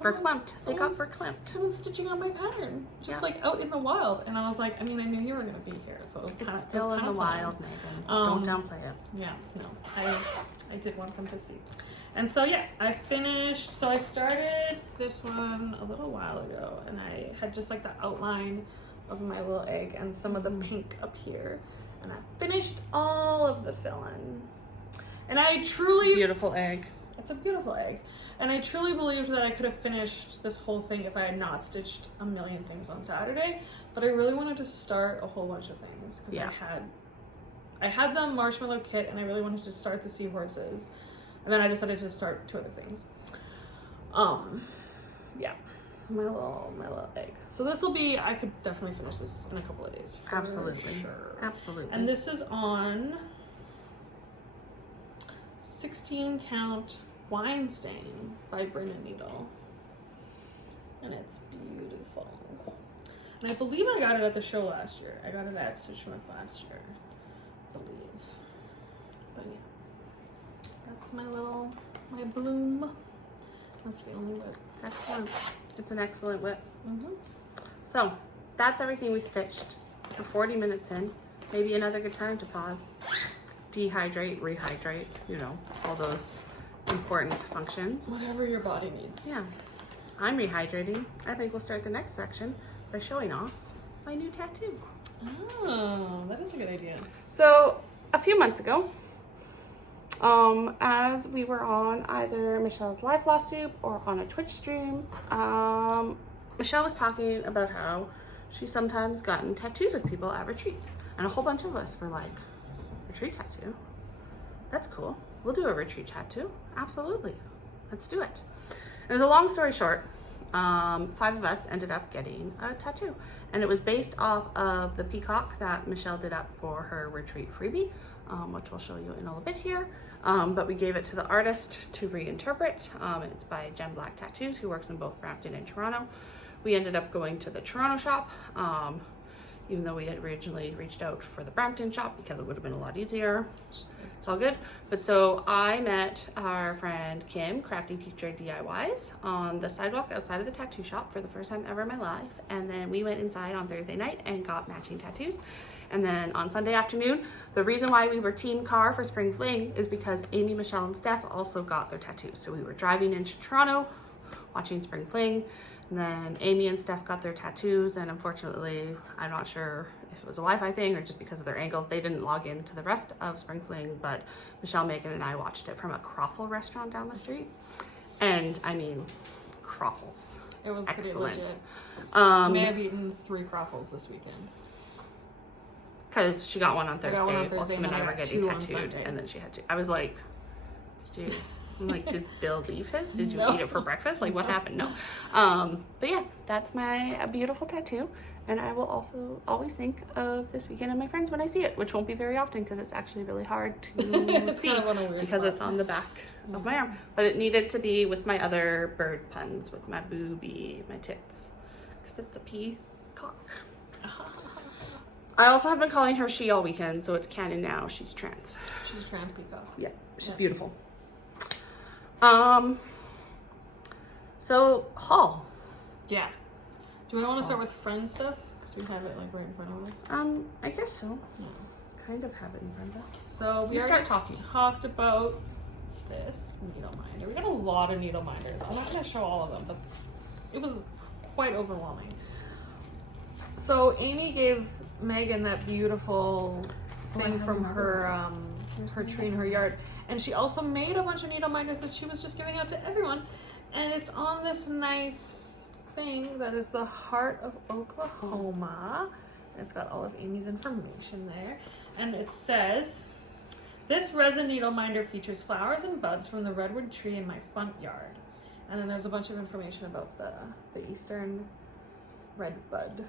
verklempt. They got verklempt. Someone's stitching on my pattern. Just like out in the wild. And I was like, I knew you were going to be here. So it was it's still in the wild, Megan. Don't downplay it. Yeah, no. I did want them to see. And so yeah, I finished. So I started this one a little while ago, and I had just like the outline of my little egg and some of the pink up here, and I finished all of the fill-in. And I truly beautiful egg. It's a beautiful egg, and I truly believed that I could have finished this whole thing if I had not stitched a million things on Saturday. But I really wanted to start a whole bunch of things because I had the marshmallow kit, and I really wanted to start the seahorses. And then I decided to start 2 other things. Yeah, my little egg. So this will be, I could definitely finish this in a couple of days. Absolutely. Sure. Absolutely. And this is on 16 count wine stain by Bryn & Needle. And it's beautiful. And I believe I got it at the show last year. I got it at Stitch With last year, I believe. But yeah, that's my bloom. That's the only whip. Excellent. It's an excellent whip. Mm-hmm. So that's everything we stitched. We're 40 minutes in. Maybe another good time to pause, dehydrate, rehydrate, you know, all those important functions. Whatever your body needs. Yeah. I'm rehydrating. I think we'll start the next section by showing off my new tattoo. Oh, that is a good idea. So a few months ago, as we were on either Michelle's live Flosstube or on a Twitch stream, Michelle was talking about how she's sometimes gotten tattoos with people at retreats. And a whole bunch of us were like, retreat tattoo? That's cool. We'll do a retreat tattoo. Absolutely. Let's do it. And as a long story short, 5 of us ended up getting a tattoo. And it was based off of the peacock that Michelle did up for her retreat freebie, which we'll show you in a little bit here. But we gave it to the artist to reinterpret. It's by Jen Black Tattoos, who works in both Brampton and Toronto. We ended up going to the Toronto shop, even though we had originally reached out for the Brampton shop because it would have been a lot easier. It's all good. But so I met our friend Kim, Crafty Teacher DIYs, on the sidewalk outside of the tattoo shop for the first time ever in my life. And then we went inside on Thursday night and got matching tattoos. And then on Sunday afternoon, the reason why we were team car for Spring Fling is because Amy, Michelle, and Steph also got their tattoos. So we were driving into Toronto, watching Spring Fling. And then Amy and Steph got their tattoos, and unfortunately, I'm not sure if it was a Wi-Fi thing or just because of their angles, they didn't log into the rest of Spring Fling, but Michelle, Megan, and I watched it from a croffle restaurant down the street. And I mean, croffles. It was pretty excellent. legit. I may have eaten 3 croffles this weekend. Because she got one on Thursday, while Kim and I were getting 2 on tattooed, Sunday. and then she had 2. I was like, did you... I'm like, did Bill leave his? Did you No. eat it for breakfast? Like, what happened? No. But yeah, that's my beautiful tattoo. And I will also always think of this weekend and my friends when I see it, which won't be very often because it's actually really hard to see kind of on a weird because spot. it's on the back of my arm. But it needed to be with my other bird puns, with my boobie, my tits, because it's a peacock. I also have been calling her she all weekend, so it's canon now. She's trans. She's a trans peacock. Yeah, she's Yeah. beautiful. So haul. Yeah. Do we want to start with friend stuff? Because we have it like right in front of us. I guess so. Yeah. Kind of have it in front of us. So we You already start talking. talked about this needle minder. We got a lot of needle minders. I'm not going to show all of them, but it was quite overwhelming. So Amy gave Megan that beautiful thing from her tree in her yard, and she also made a bunch of needle minders that she was just giving out to everyone, and it's on this nice thing that is the heart of Oklahoma. It's got all of Amy's information there, and it says, "This resin needle minder features flowers and buds from the redwood tree in my front yard." And then there's a bunch of information about the eastern red bud.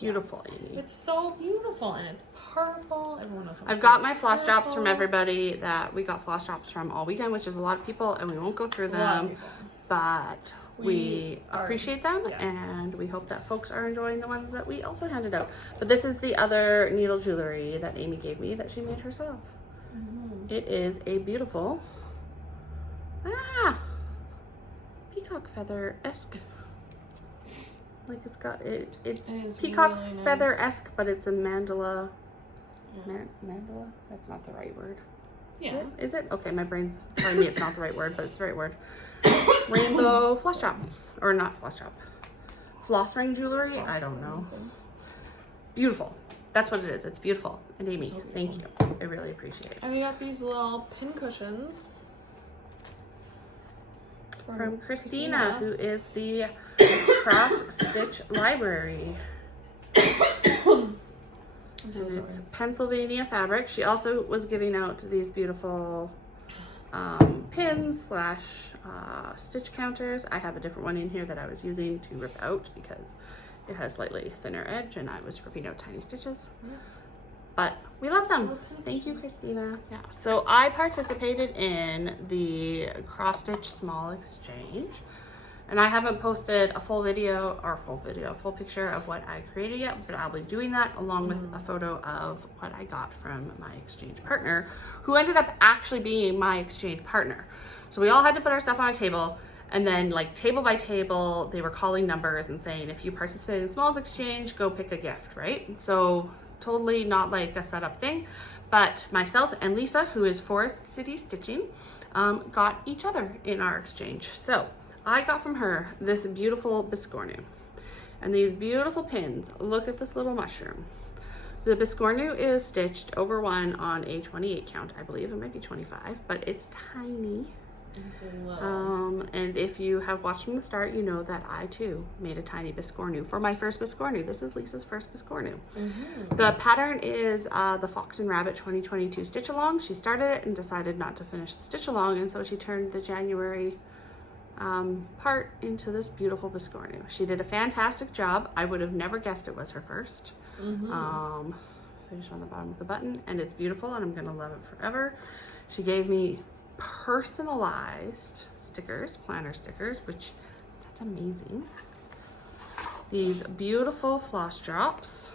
Beautiful, Amy. It's so beautiful, and it's purple. Everyone knows. I've got my floss drops purple. from everybody that we got floss drops from all weekend, which is a lot of people, and we won't go through It's a lot of them, people. but we are- appreciate them, yeah. and we hope that folks are enjoying the ones that we also handed out. But this is the other needle jewelry that Amy gave me that she made herself. Mhm. It is a beautiful peacock feather-esque. Like it's got it's It is peacock really nice. feather-esque, but it's a mandala. Yeah. Mandala? That's not the right word. Yeah. Is it? Okay, my brain's telling me it's not the right word, but it's the right word. Rainbow floss drop. Or not floss drop. Floss ring jewelry? I don't know. Beautiful. That's what it is. It's beautiful. And Amy, So thank you. I really appreciate it. And we got these little pin cushions From Christina, who is the Cross Stitch Library. I'm so And sorry. it's Pennsylvania fabric. She also was giving out these beautiful pins / stitch counters. I have a different one in here that I was using to rip out because it has slightly thinner edge and I was ripping out tiny stitches. Yeah. but we love them. Thank you, Christina. Yeah. So I participated in the cross stitch small exchange, and I haven't posted a full picture of what I created yet, but I'll be doing that along with a photo of what I got from my exchange partner, who ended up actually being my exchange partner. So we all had to put our stuff on a table, and then like table by table, they were calling numbers and saying, if you participate in the smalls exchange, go pick a gift, right? So totally not like a setup thing, but myself and Lisa, who is Forest City Stitching, got each other in our exchange. So I got from her this beautiful biscornu and these beautiful pins. Look at this little mushroom. The biscornu is stitched over one on a 28 count, I believe. It might be 25, but it's tiny. And if you have watched from the start, you know that I too made a tiny biscornu for my first biscornu. This is Lisa's first biscornu. The pattern is the Fox and Rabbit 2022 stitch along. She started it and decided not to finish the stitch along, and so she turned the January part into this beautiful biscornu. She did a fantastic job. I would have never guessed it was her first. Finish on the bottom of the button, and it's beautiful, and I'm gonna love it forever. She gave me personalized stickers, planner stickers, which that's amazing. These beautiful floss drops.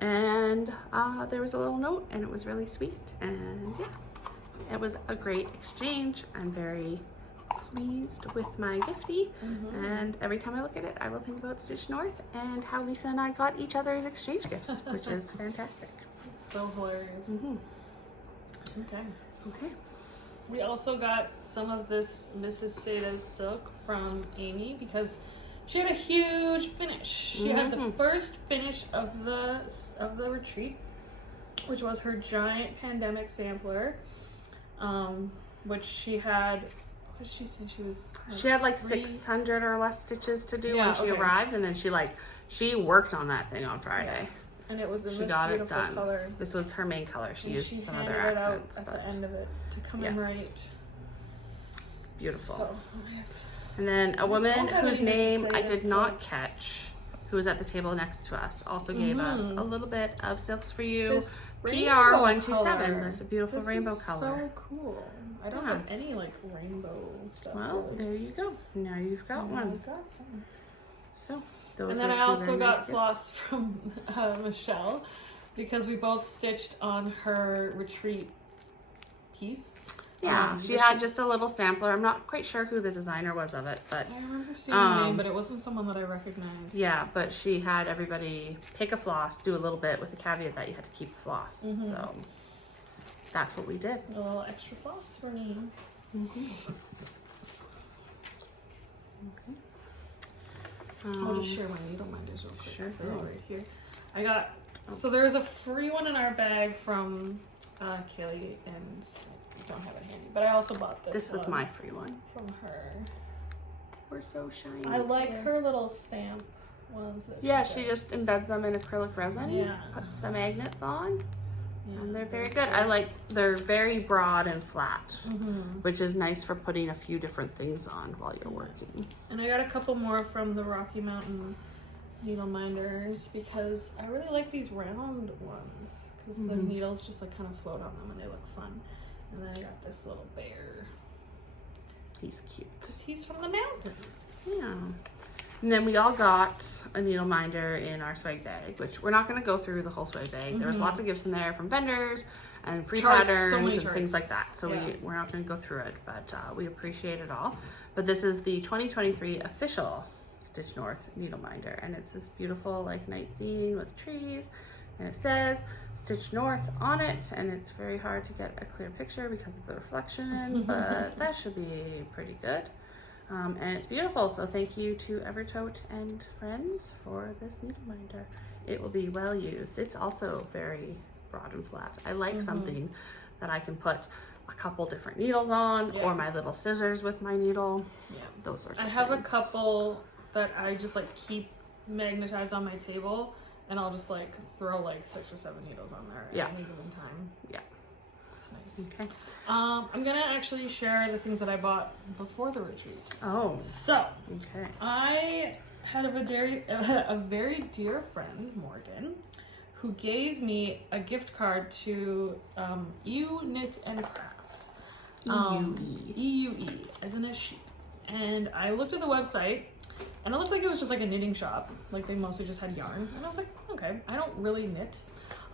And there was a little note, and it was really sweet, and yeah, it was a great exchange. I'm very pleased with my giftie, and every time I look at it, I will think about Stitch North and how Lisa and I got each other's exchange gifts, which is fantastic. So hilarious. Okay. We also got some of this Mrs. Sada's silk from Amy because she had a huge finish. She had the first finish of the retreat, which was her giant pandemic sampler, which she had. What did she say she was? She had like 600 or less stitches to do when she arrived, and then she worked on that thing on Friday. And it was in she this got beautiful it done. color. This was her main color. She used some other handed it out accents, at but the end of it to come in right. Beautiful. So, and then a woman whose name I did not silks. catch, who was at the table next to us, also gave us a little bit of Silks for You. PR127. That's a beautiful rainbow color. So cool. I don't have any like rainbow stuff. Well, really. there you go. Now you've got one. I've got some. So, those And then were I two also very got nice floss from Michelle because we both stitched on her retreat piece. Yeah, she had just a little sampler. I'm not quite sure who the designer was of it, but I remember seeing the name, but it wasn't someone that I recognized. yeah, but she had everybody pick a floss, do a little bit with the caveat that you had to keep the floss. So that's what we did. A little extra floss for me. I'll just share my needle minders real quick. Sure They're all thing. right here. I got, so there was a free one in our bag from Kaylee, and I don't have it handy, but I also bought this. This was my free one. From her. We're so shiny. I like her little stamp ones. That she just embeds them in acrylic resin. Yeah. Puts the magnets on. Yeah, And they're very good. They're very broad and flat, which is nice for putting a few different things on while you're working. And I got a couple more from the Rocky Mountain needle minders because I really like these round ones because the needles just like kind of float on them and they look fun. And then I got this little bear. He's cute. Because he's from the mountains. Yeah. And then we all got a needle minder in our swag bag, which we're not going to go through the whole swag bag. There was lots of gifts in there from vendors and free patterns and things like that. So we're not going to go through it, but we appreciate it all. But this is the 2023 official Stitch North needle minder, and it's this beautiful like night scene with trees, and it says Stitch North on it, and it's very hard to get a clear picture because of the reflection, but that should be pretty good. And it's beautiful, so thank you to Evertote and friends for this needle minder. It will be well used. It's also very broad and flat. I like something that I can put a couple different needles on, or my little scissors with my needle. Yeah, those sorts of things. I have a couple that I just like keep magnetized on my table, and I'll just like throw like 6 or 7 needles on there at any given time. Yeah. It's nice. Okay. I'm gonna actually share the things that I bought before the retreat. Oh. So, okay. I had a very dear friend, Morgan, who gave me a gift card to EU Knit and Craft. EUE, as in a she. And I looked at the website, and it looked like it was just like a knitting shop. Like they mostly just had yarn. And I was like, okay, I don't really knit,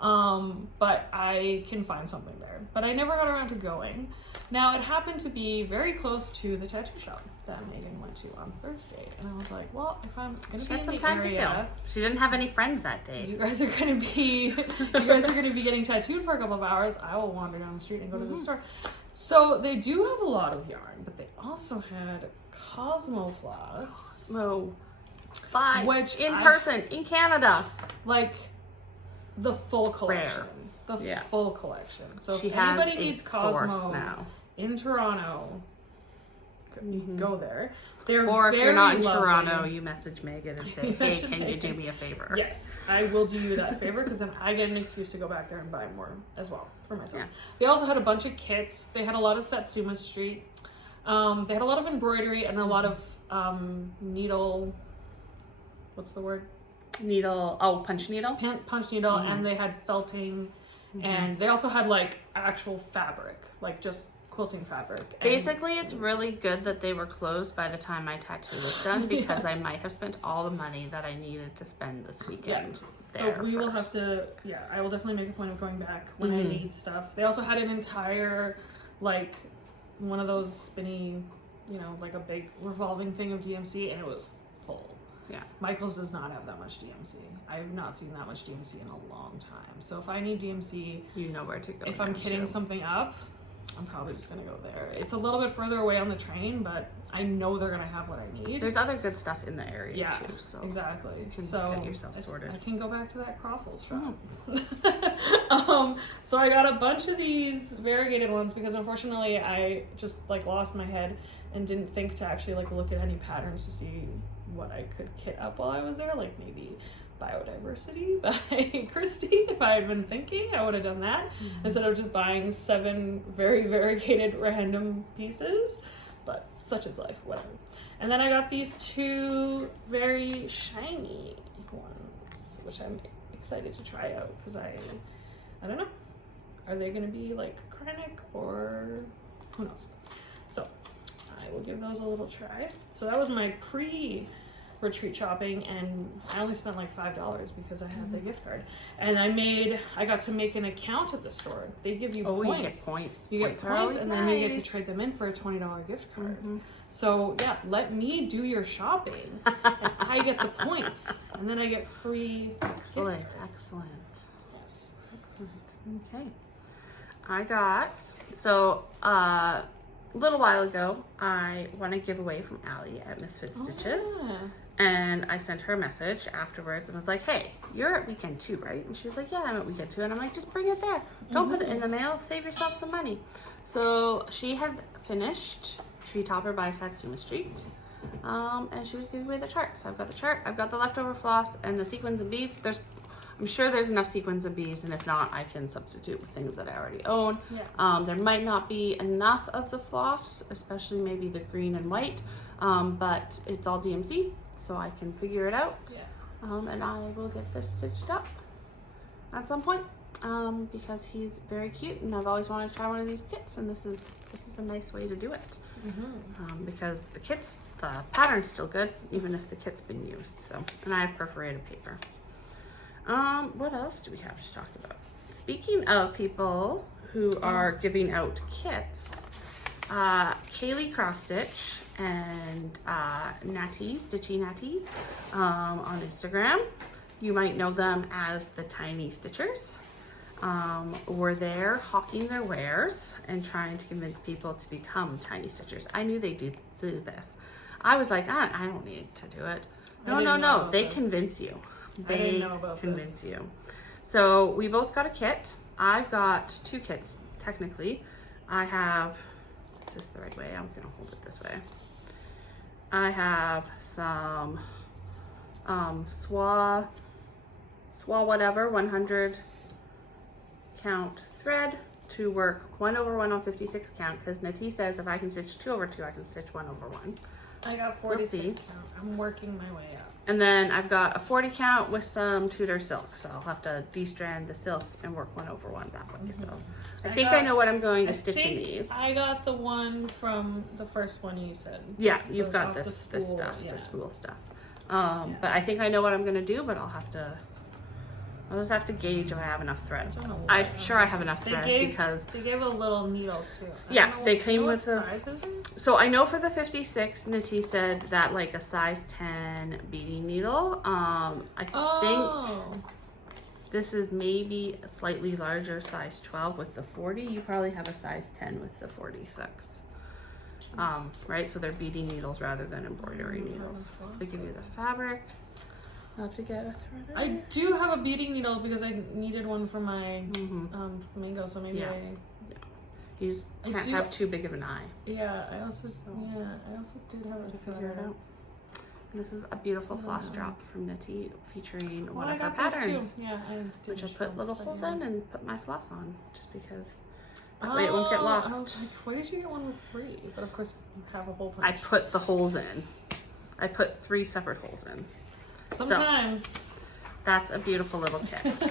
but I can find something there. But I never got around to going. Now, it happened to be very close to the tattoo shop that Megan went to on Thursday. And I was like, well, if I'm going to be in the area... She didn't have any friends that day. You guys are going to be getting tattooed for a couple of hours. I will wander down the street and go to the store. So they do have a lot of yarn, but they also had Cosmo Floss. Which person in Canada. Like the full collection. Full collection. So if anybody needs Cosmo now in Toronto, you can go there. Or if you're not in Toronto, you message Megan and say, hey, can you do me a favor? Yes, I will do you that favor because then I get an excuse to go back there and buy more as well for myself. Yeah. They also had a bunch of kits. They had a lot of Satsuma Street. They had a lot of embroidery and a lot of needle, what's the word? Punch needle? Punch needle, and they had felting, and they also had like actual fabric, like just quilting fabric. Basically, it's really good that they were closed by the time my tattoo was done because I might have spent all the money that I needed to spend this weekend there. So we will have to, I will definitely make a point of going back when I need stuff. They also had an entire, like, one of those spinny, like a big revolving thing of DMC, and it was full. Yeah. Michael's does not have that much DMC. I have not seen that much DMC in a long time. So if I need DMC, you know where to go. If I'm kitting something up, I'm probably just gonna go there. It's a little bit further away on the train, but I know they're gonna have what I need. There's other good stuff in the area too. So exactly. You can get yourself sorted. I can go back to that Croffles shop. So I got a bunch of these variegated ones because unfortunately I just like lost my head and didn't think to actually like look at any patterns to see what I could kit up while I was there. Like maybe Biodiversity by Christy. If I had been thinking, I would have done that instead of just buying 7 very variegated random pieces. But such is life, whatever. And then I got these 2 very shiny ones, which I'm excited to try out because I don't know. Are they going to be like Kreinik or who knows? So I will give those a little try. So that was my retreat shopping, and I only spent like $5 because I had the gift card. And I got to make an account at the store. They give you points. You get points. You get points, and then you get to trade them in for a $20 gift card. So yeah, let me do your shopping, and I get the points, and then I get free. Excellent. Yes. Excellent. Okay. I got a little while ago, I won a giveaway from Allie at Misfit Stitches. And I sent her a message afterwards and was like, hey, you're at weekend 2, right? And she was like, yeah, I'm at weekend 2. And I'm like, just bring it there. Don't put it in the mail. Save yourself some money. So she had finished Tree Topper by Satsuma Street. And she was giving away the chart. So I've got the chart. I've got the leftover floss and the sequins and beads. I'm sure there's enough sequins and beads, and if not, I can substitute with things that I already own. There might not be enough of the floss, especially maybe the green and white, but it's all DMC, so I can figure it out. And I will get this stitched up at some point because he's very cute, and I've always wanted to try one of these kits, and this is a nice way to do it. Because the pattern's still good, even if the kit's been used. So, and I have perforated paper. What else do we have to talk about? Speaking of people who are giving out kits, Kaylee Cross Stitch and Natty, Stitchy Natty, on Instagram. You might know them as the Tiny Stitchers. Were there hawking their wares and trying to convince people to become Tiny Stitchers. I knew they do this. I was like, I don't need to do it. No, they convince you. They convince you. So we both got a kit. I've got 2 kits, technically. I have, is this the right way? I'm gonna hold it this way. I have some SWA whatever, 100 count thread to work 1/1 on 56 count, because Nati says if I can stitch 2/2, I can stitch 1/1. I got We'll 46 see. count. I'm working my way up. And then I've got a 40 count with some Tudor silk. So I'll have to de-strand the silk and work one over one that way. So I think I know what I'm going to stitch in these. I got the one from the first one you said. Yeah, you've got Off this the spool, stuff, yeah. the spool stuff. But I think I know what I'm gonna do, but I'll just have to gauge if I have enough thread. I'm sure I have enough thread because they gave a little needle too. yeah, they came with a size it is? So I know for the 56, Nati said that like a size 10 beading needle. I think this is maybe a slightly larger size 12 with the 40. You probably have a size 10 with the 46. Right, so they're beading needles rather than embroidery needles. They give you the fabric. I'll have to get a thread. I do have a beading needle because I needed one for my flamingo, so maybe You just can't have too big of an eye. Yeah, I also did have to figure it out. This is a beautiful floss drop from Nati featuring one of her got those patterns. too. Yeah, Which I put little holes in and put my floss on just because that way it won't get lost. I was like, why did you get one with 3? But of course you have a whole bunch. I put the holes in. I put 3 separate holes in. Sometimes. So, that's a beautiful little kit.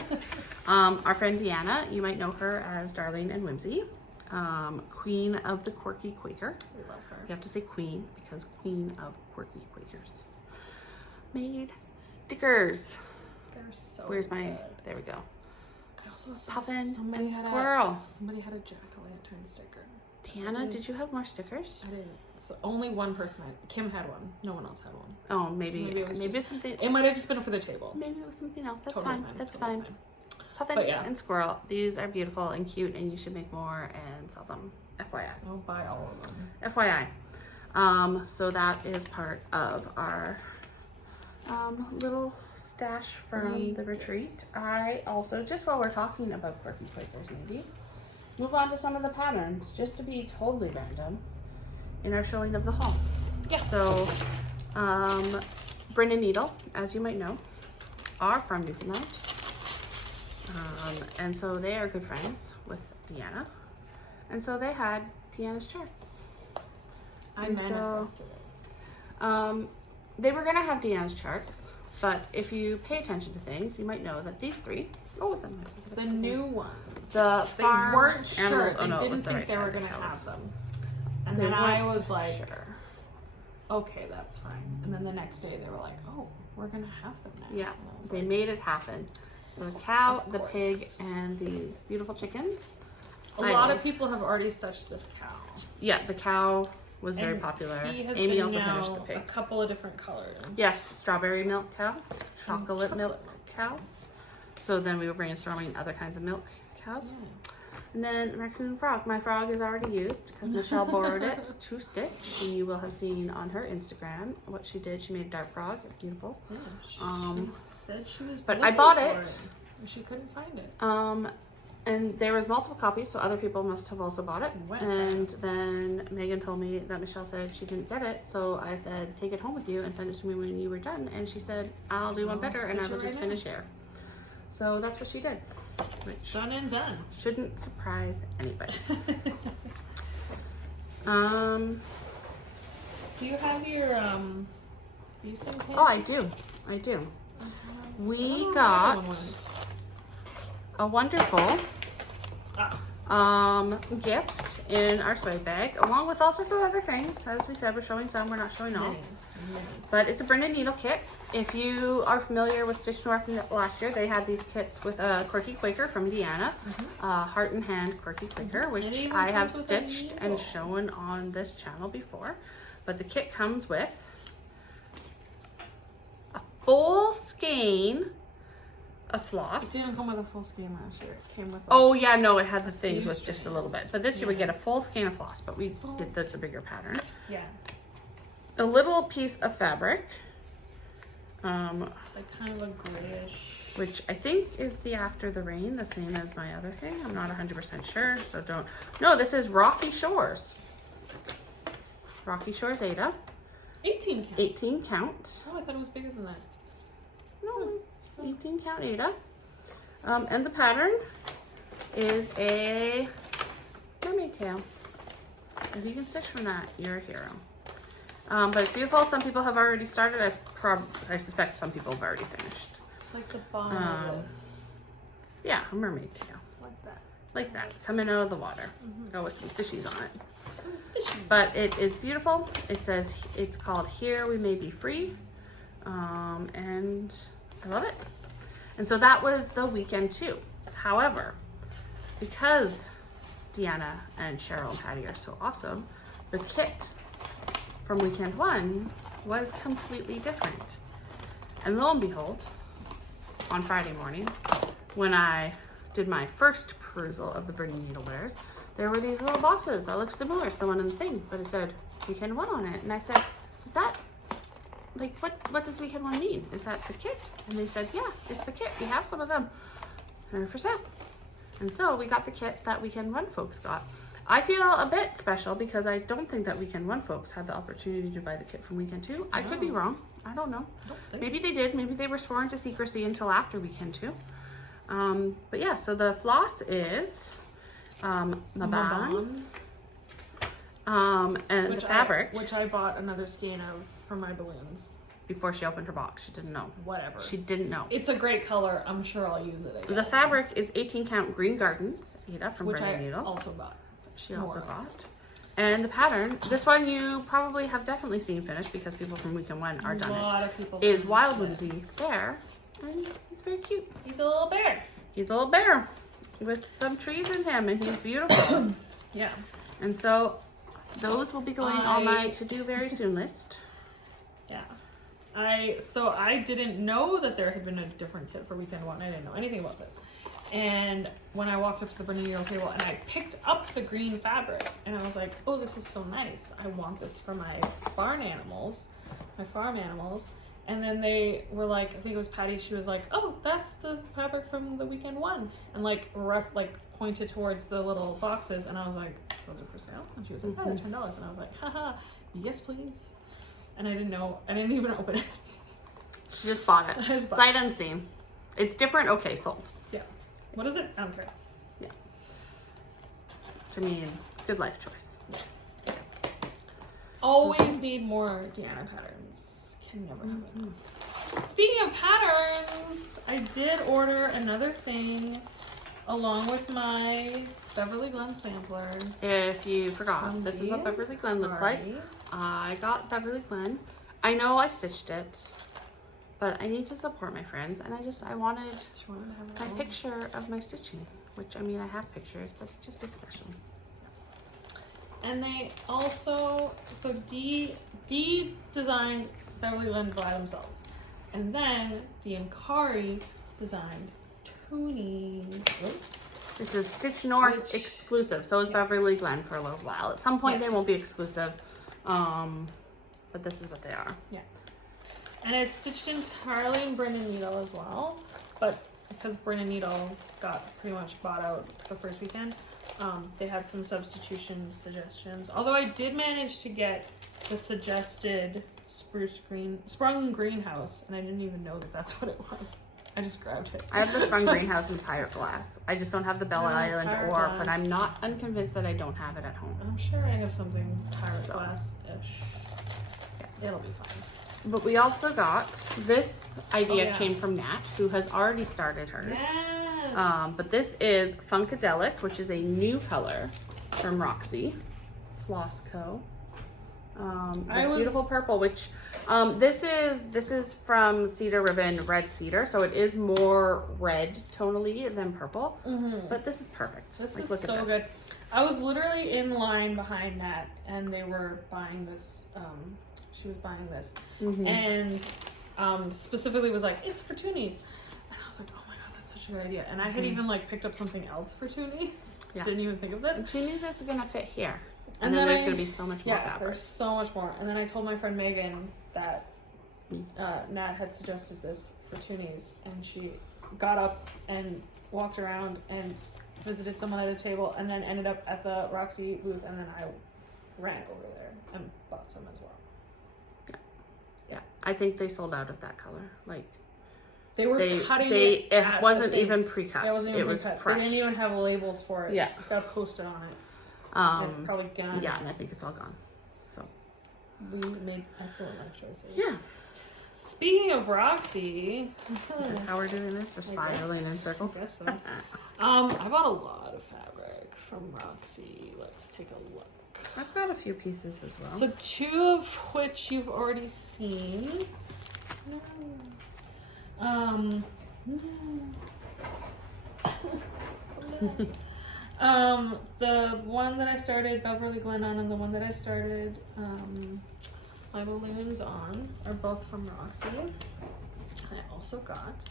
Our friend Deanna, you might know her as Darling and Whimsy, Queen of the Quirky Quaker. We love her. You have to say Queen because Queen of Quirky Quakers. Made stickers. They're so Where's my? good. There we go. I also saw Puffin somebody and had Squirrel. Somebody had a jack-o'-lantern sticker. Deanna, did you have more stickers? I didn't. So only one person Kim had one. No one else had one. Oh, maybe So maybe it's something. It might have just been for the table. Maybe it was something else. That's Totally fine. That's totally fine. Puffin and Squirrel. These are beautiful and cute, and you should make more and sell them. FYI. I'll buy all of them. FYI. So that is part of our little stash from the retreat. I also, just while we're talking about Quirky Quakers, maybe move on to some of the patterns, just to be totally random in our showing of the haul. Yeah. So, Bryn and Needle, as you might know, are from Newfoundland. And so they are good friends with Deanna. And so they had Deanna's charts. I manifested it. They were gonna have Deanna's charts, but if you pay attention to things, you might know that these 3, The new ones. the They farm weren't sure. animals, They it was didn't the think right they side were of the going to cows. have them. And They then I weren't was like, sure. okay, that's fine. And then the next day they were like, oh, we're going to have them now. Yeah, And I was they like, made it happen. So the cow, Of the course. pig, and these beautiful chickens. a lot of people have already stitched this cow. Yeah, the cow was very And popular. He has Amy been also now finished the pig. a couple of different colors. Yes, strawberry milk cow, chocolate milk cow. So then we were brainstorming other kinds of milk cows. Yeah. And then raccoon frog. My frog is already used because Michelle borrowed it to stitch. And you will have seen on her Instagram what she did. She made a dark frog. It's beautiful. Yeah, she said she was but I looking bought for it. And she couldn't find it. And there was multiple copies, so other people must have also bought it. Went And fast. then Megan told me that Michelle said she didn't get it, so I said, take it home with you and send it to me when you were done. And she said, I'll do one better and I stitch will it just right finish here. So that's what she did, which Done and done. shouldn't surprise anybody. Do you have your these things handy? Oh, I do. We got a wonderful gift in our swag bag, along with all sorts of other things. As we said, we're showing some, we're not showing all. But it's a Bryn and Needle kit. If you are familiar with Stitch North last year, they had these kits with a Quirky Quaker from Deanna, Heart and Hand Quirky Quaker, which I have stitched and shown on this channel before. But the kit comes with a full skein of floss. It didn't come with a full skein last year. It came with. Oh yeah, no, it had the things with few just a little bit. strands. But this year we Yeah. get a full skein of floss, but we did the bigger pattern. Yeah. A little piece of fabric, It's like kind of a grayish. which I think is the After the Rain, the same as my other thing. I'm not 100% sure, so don't. No, this is Rocky Shores. Rocky Shores Ada. 18 count. 18 count. Oh, I thought it was bigger than that. No, 18 count Ada. And the pattern is a mermaid tail. If you can stitch from that, you're a hero. But it's beautiful. Some people have already started. I suspect some people have already finished. It's like the bottom of this. Yeah, a mermaid tail. Like that. Like that, coming out of the water. Oh, with some fishies on it. Fishy. But it is beautiful. It says, it's called Here We May Be Free. And I love it. And so that was the weekend too. However, because Deanna and Cheryl and Patty are so awesome, the kit from weekend 1 was completely different. And lo and behold, on Friday morning, when I did my first perusal of the Brittany Needlewares, there were these little boxes that looked similar to the one in the thing, but it said weekend 1 on it. And I said, is that, like, what does weekend 1 mean? Is that the kit? And they said, yeah, it's the kit. We have some of them. And they're for sale. And so we got the kit that weekend 1 folks got. I feel a bit special because I don't think that weekend 1 folks had the opportunity to buy the kit from weekend 2. I could be wrong. I don't know. Maybe they did. Maybe they were sworn to secrecy until after weekend 2. But yeah, so the floss is Maban. And the fabric. Which I bought another skein of for my balloons. Before she opened her box, she didn't know. Whatever. She didn't know. It's a great color. I'm sure I'll use it again. The fabric is 18 count Green Gardens, Ada from Which I Brittany Needle. also bought. She also bought. And the pattern, this one you probably have definitely seen finished because people from weekend 1 are done A lot of people. Is Wild Whimsy Bear, and he's very cute. He's a little bear. He's a little bear with some trees in him, and he's beautiful. Yeah. And so those will be going on my to-do very soon list. Yeah. I didn't know that there had been a different kit for weekend 1. I didn't know anything about this. And when I walked up to the Brittany Needle table and I picked up the green fabric and I was like, oh, this is so nice. I want this for my barn animals, my farm animals. And then they were like, I think it was Patty, she was like, oh, that's the fabric from the weekend 1. And like pointed towards the little boxes and I was like, those are for sale? And she was like, oh, they're $10. And I was like, haha, yes please. And I didn't know, I didn't even open it. She just bought it. Sight unseen. It's different, okay, sold. Yeah. What is it? I don't care. Yeah. To me, good life choice. Yeah. Always need more Deanna patterns. Can never have enough. Speaking of patterns, I did order another thing along with my Beverly Glen sampler. If you forgot, this is what Beverly Glen looks like. I got Beverly Glen. I know I stitched it, but I need to support my friends, and I wanted my picture of my stitching, which, I mean, I have pictures, but it just is special. And they also, so Dee designed Beverly Glen by themselves, and then Dee and Kari designed Toonies. This is Stitch North exclusive, so is Beverly Glen for a little while. At some point they won't be exclusive, but this is what they are. Yeah. And it's stitched entirely in Brittany Needle as well, but because Brittany Needle got pretty much bought out the first weekend, they had some substitution suggestions. Although I did manage to get the suggested sprung greenhouse, and I didn't even know that that's what it was. I just grabbed it. I have the sprung greenhouse in Pirate Glass. I just don't have the Bella Island or, but I'm not unconvinced that I don't have it at home. I'm sure I have something Pirate Glass-ish. Yeah, it'll be fine. But we also got, this idea came from Nat, who has already started hers. Yes! But this is Funkadelic, which is a new color from Roxy Floss Co. This beautiful purple, which this is from Cedar Ribbon Red Cedar, so it is more red tonally than purple. But this is perfect. This is so good. I was literally in line behind Nat, and they were buying this. She was buying this, and specifically was like, "It's for Toonies," and I was like, "Oh my god, that's such a good idea!" And I had even like picked up something else for Toonies. Yeah. Didn't even think of this. And Toonies is gonna fit here. And then there's going to be so much more fabric. There's so much more. And then I told my friend Megan that Nat had suggested this for Toonies, and she got up and walked around and visited someone at a table, and then ended up at the Roxy booth, and then I ran over there and bought some as well. Yeah. I think they sold out of that color. Like, they were cutting it. It wasn't even pre-cut. It wasn't even pre-cut. Fresh. They didn't even have labels for it. Yeah. It's got posted on it. It's probably gone. Yeah, and I think it's all gone. So we make excellent life choices. Yeah. Speaking of Roxy, Is this how we're doing this? Or spiraling in circles? I guess so. I bought a lot of fabric from Roxy. Let's take a look. I've got a few pieces as well. So 2 of which you've already seen. The one that I started Beverly Glen on and the one that I started My Balloons on are both from Roxy. I also got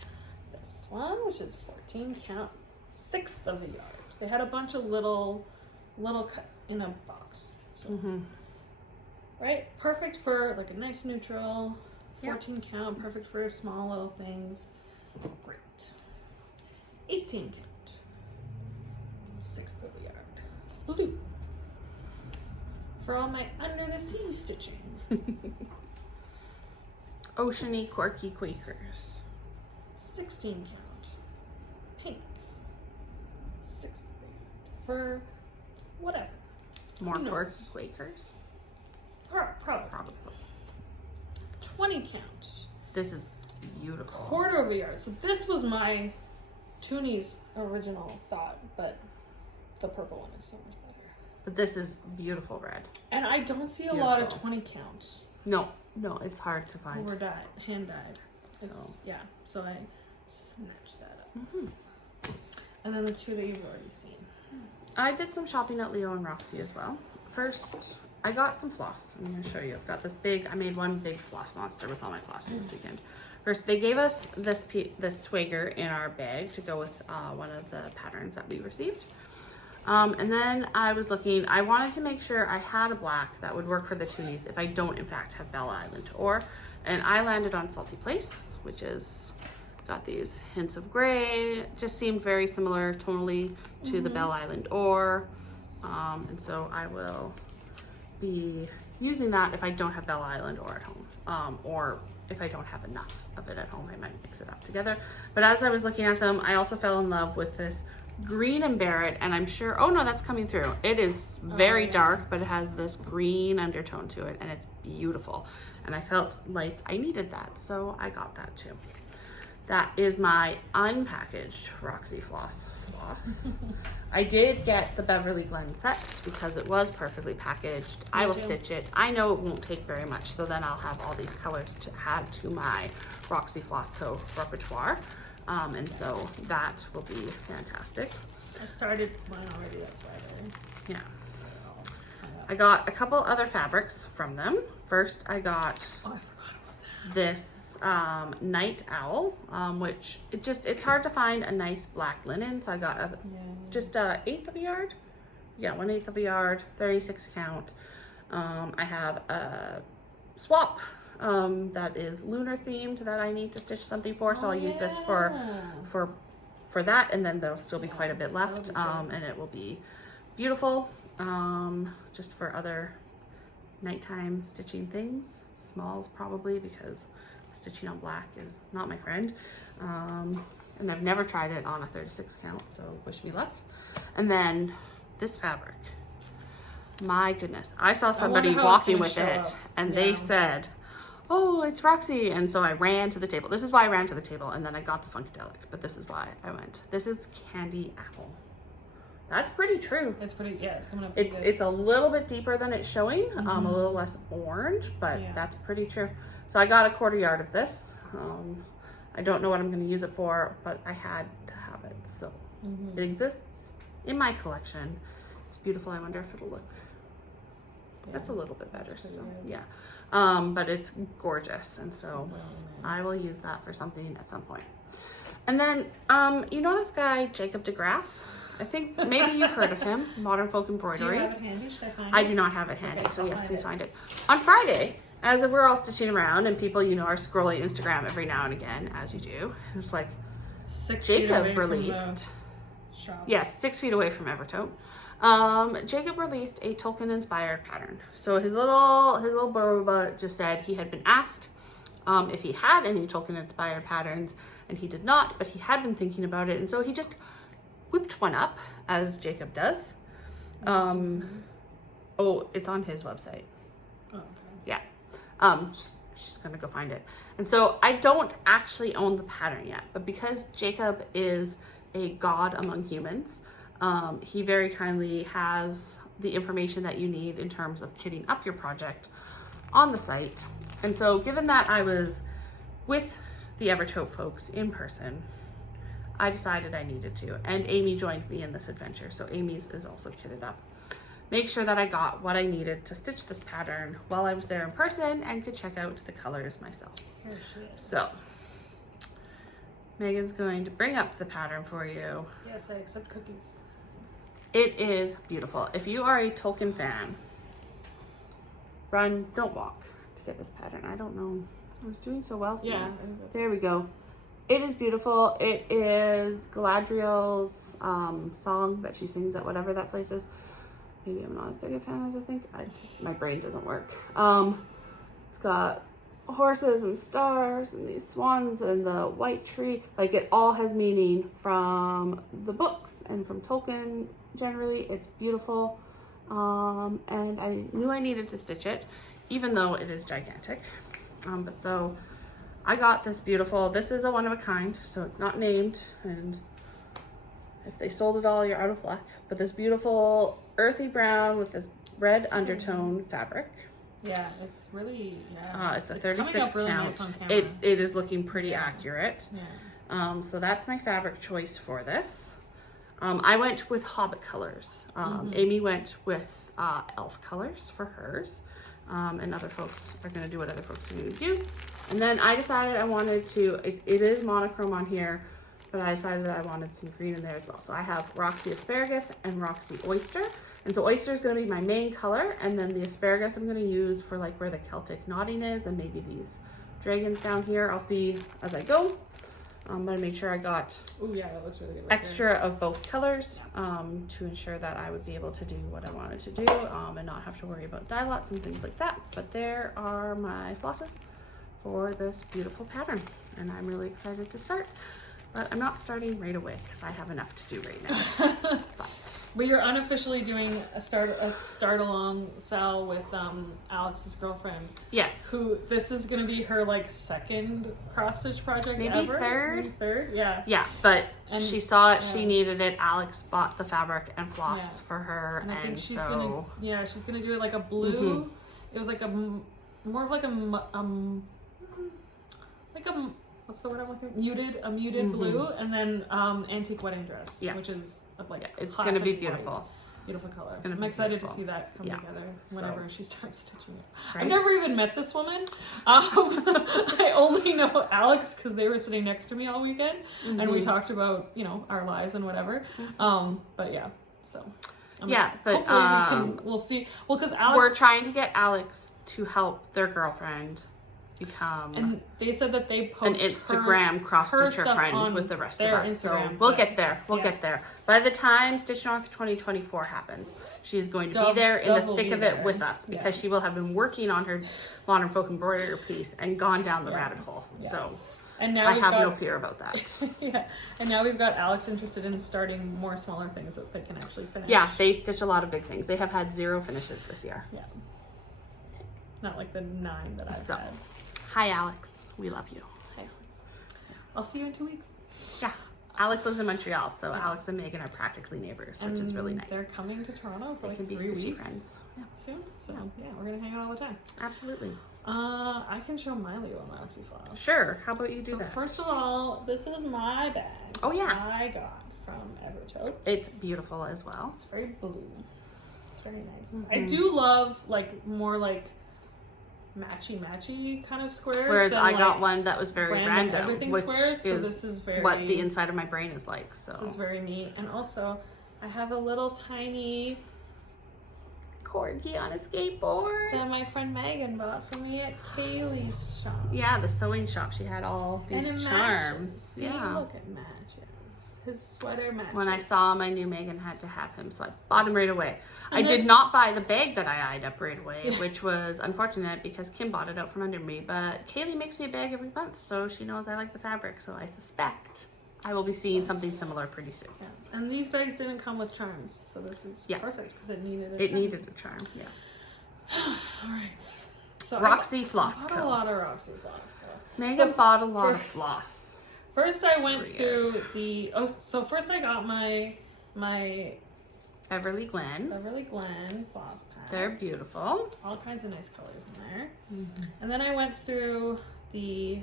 this one, which is 14 count, 1/6 of a yard. They had a bunch of little cut in a box. So, right, perfect for like a nice neutral. 14 count, perfect for small little things. Great. 18 count, 1/6 of a yard. Blue. For all my under the sea stitching. Oceany Quirky Quakers. 16 count, pink. 1/6 of a yard. For whatever. More Who knows? Quirky Quakers. Probably. 20 count. This is beautiful. 1/4 of a yard. So this was my Toonies original thought, but the purple one is so much better. But this is beautiful red. And I don't see a lot of Beautiful. 20 counts No, it's hard to find. over hand dyed. So. Yeah, so I snatched that up. And then the 2 that you've already seen. I did some shopping at Leo and Roxy as well. First, I got some floss. I'm going to show you. I've got this I made one big floss monster with all my flossing this weekend. First, they gave us this swagger in our bag to go with one of the patterns that we received. And then I was looking, I wanted to make sure I had a black that would work for the Toonies if I don't in fact have Bella Island Ore. And I landed on Salty Place, which is got these hints of gray, just seemed very similar tonally to the Belle Island Ore. And so I will be using that if I don't have Belle Island Ore at home, or if I don't have enough of it at home, I might mix it up together. But as I was looking at them, I also fell in love with this green and Barrett, and I'm sure, oh no, that's coming through. It is very dark, but it has this green undertone to it, and it's beautiful. And I felt like I needed that, so I got that too. That is my unpackaged Roxy Floss. I did get the Beverly Glen set because it was perfectly packaged. I will stitch it. I know it won't take very much, so then I'll have all these colors to add to my Roxy Floss Co. repertoire. And so that will be fantastic. I started mine already, that's why Yeah. I got a couple other fabrics from them. First, I got I forgot about that. this Night Owl, which it's hard to find a nice black linen, so I got just a 1/8 of a yard. Yeah, 1/8 of a yard, 36 count. I have a swap that is lunar themed that I need to stitch something for, so I'll use this for that, and then there'll still be quite a bit left, and it will be beautiful, just for other nighttime stitching things, smalls probably, because stitching on black is not my friend, and I've never tried it on a 36 count, so wish me luck. And then this fabric, my goodness, I saw somebody walking with it, and they said, oh, it's Roxy, and so I ran to the table. This is why I ran to the table, and then I got the Funkadelic, but this is why I went. This is Candy Apple. That's pretty true. It's pretty, it's coming up pretty good. It's a little bit deeper than it's showing, a little less orange, but that's pretty true. So I got a 1/4 yard of this. I don't know what I'm going to use it for, but I had to have it, so it exists in my collection. It's beautiful. I wonder if it'll look. That's a little bit better still. Yeah. But it's gorgeous, and so I will use that for something at some point. And then, you know this guy, Jacob DeGraff? I think maybe you've heard of him, Modern Folk Embroidery. Do you have it handy? Should I find it? I do not have it handy, so yes, please find it. On Friday, as we're all stitching around, and people, you know, are scrolling Instagram every now and again, as you do, it's like, 6 feet away Jacob released, from the shop. yes, 6 feet away from Evertote. Jacob released a Tolkien inspired pattern. So his little blurb just said he had been asked if he had any Tolkien inspired patterns, and he did not, but he had been thinking about it, and so he just whipped one up, as Jacob does. Oh, it's on his website. Oh, okay. Yeah, She's gonna go find it. And so I don't actually own the pattern yet, but because Jacob is a god among humans, he very kindly has the information that you need in terms of kitting up your project on the site. And so given that I was with the Evertote folks in person, I decided I needed to, and Amy joined me in this adventure. So Amy's is also kitted up. Make sure that I got what I needed to stitch this pattern while I was there in person and could check out the colors myself. Here she is. So Megan's going to bring up the pattern for you. Yes, I accept cookies. It is beautiful. If you are a Tolkien fan, run, don't walk to get this pattern. I don't know. I was doing so well. Yeah. There we go. It is beautiful. It is Galadriel's song that she sings at whatever that place is. Maybe I'm not as big a fan as I think. My brain doesn't work. It's got horses and stars and these swans and the white tree. Like, it all has meaning from the books and from Tolkien generally. It's beautiful. And I knew I needed to stitch it, even though it is gigantic. But so I got this beautiful, this is a one of a kind, so it's not named, and if they sold it all, you're out of luck. But this beautiful earthy brown with this red undertone fabric. Yeah, it's really, yeah. It's a 36 really count. nice on camera. It is looking pretty accurate. Yeah. So that's my fabric choice for this. I went with Hobbit colors. Amy went with elf colors for hers. And other folks are going to do what other folks are going to do. And then I decided I wanted to, it is monochrome on here, but I decided that I wanted some green in there as well. So I have Roxy Asparagus and Roxy Oyster. And so Oyster is going to be my main color, and then the Asparagus I'm going to use for like where the Celtic knotting is, and maybe these dragons down here. I'll see as I go. But I made sure I got that looks really good extra of both colors to ensure that I would be able to do what I wanted to do and not have to worry about dye lots and things like that. But there are my flosses for this beautiful pattern, and I'm really excited to start. But I'm not starting right away because I have enough to do right now. But you're unofficially doing a start along Sal with Alex's girlfriend. Yes. Who this is gonna be her like second cross stitch project maybe ever. Third. Maybe third, yeah. Yeah, but And, she saw it, she needed it. Alex bought the fabric and floss for her, and I think she's so she's gonna do it like a blue. It was like more of like what's the word I'm looking? Muted blue, and then antique wedding dress, which is like it's gonna be beautiful. White. Beautiful color. I'm excited to see that come together whenever she starts stitching it. Right? I've never even met this woman. I only know Alex because they were sitting next to me all weekend, and we talked about our lives and whatever. But yeah, so but hopefully we'll see. Well, because Alex, we're trying to get Alex to help their girlfriend become, and they said that they post an Instagram cross-stitcher friend with the rest of us. Instagram, so we'll get there. We'll get there. By the time Stitch North 2024 happens, she's going to be there in the thick of it with us because she will have been working on her Modern Folk embroidery piece and gone down the rabbit hole. So and now I have no fear about that. And now we've got Alex interested in starting more smaller things that they can actually finish. Yeah, they stitch a lot of big things. They have had 0 finishes this year. Yeah. Not like the 9 that I've had. Hi, Alex. We love you. Hi, Alex. I'll see you in 2 weeks. Yeah. Alex lives in Montreal, so Alex and Megan are practically neighbors, which is really nice. They're coming to Toronto for like 3 weeks. Friends. Yeah. Soon. So we're gonna hang out all the time. Absolutely. I can show my Leo and Roxy files. Sure. How about you do that? First of all, this is my bag. Oh yeah. I got from Evertote. It's beautiful as well. It's very blue. It's very nice. I do love more matchy kind of squares. Whereas I got one that was very random, everything which squares, so is this is very what the inside of my brain is like. So this is very neat. And also, I have a little tiny corgi on a skateboard that my friend Megan bought for me at Kaylee's shop. Yeah, the sewing shop. She had all these charms. See, look, it matches. His sweater matches. When I saw him, I knew Megan had to have him, so I bought him right away. And I did not buy the bag that I eyed up right away, which was unfortunate because Kim bought it out from under me. But Kaylee makes me a bag every month, so she knows I like the fabric. So I suspect I will be seeing something similar pretty soon. Yeah. And these bags didn't come with charms, so this is perfect because it needed a charm. It needed a charm, yeah. All right. So Roxy Floss I bought Co. a lot of Roxy Floss Co. Megan bought a lot of floss. First I went through the, first I got my Beverly Glen floss pack. They're beautiful. All kinds of nice colors in there. And then I went through the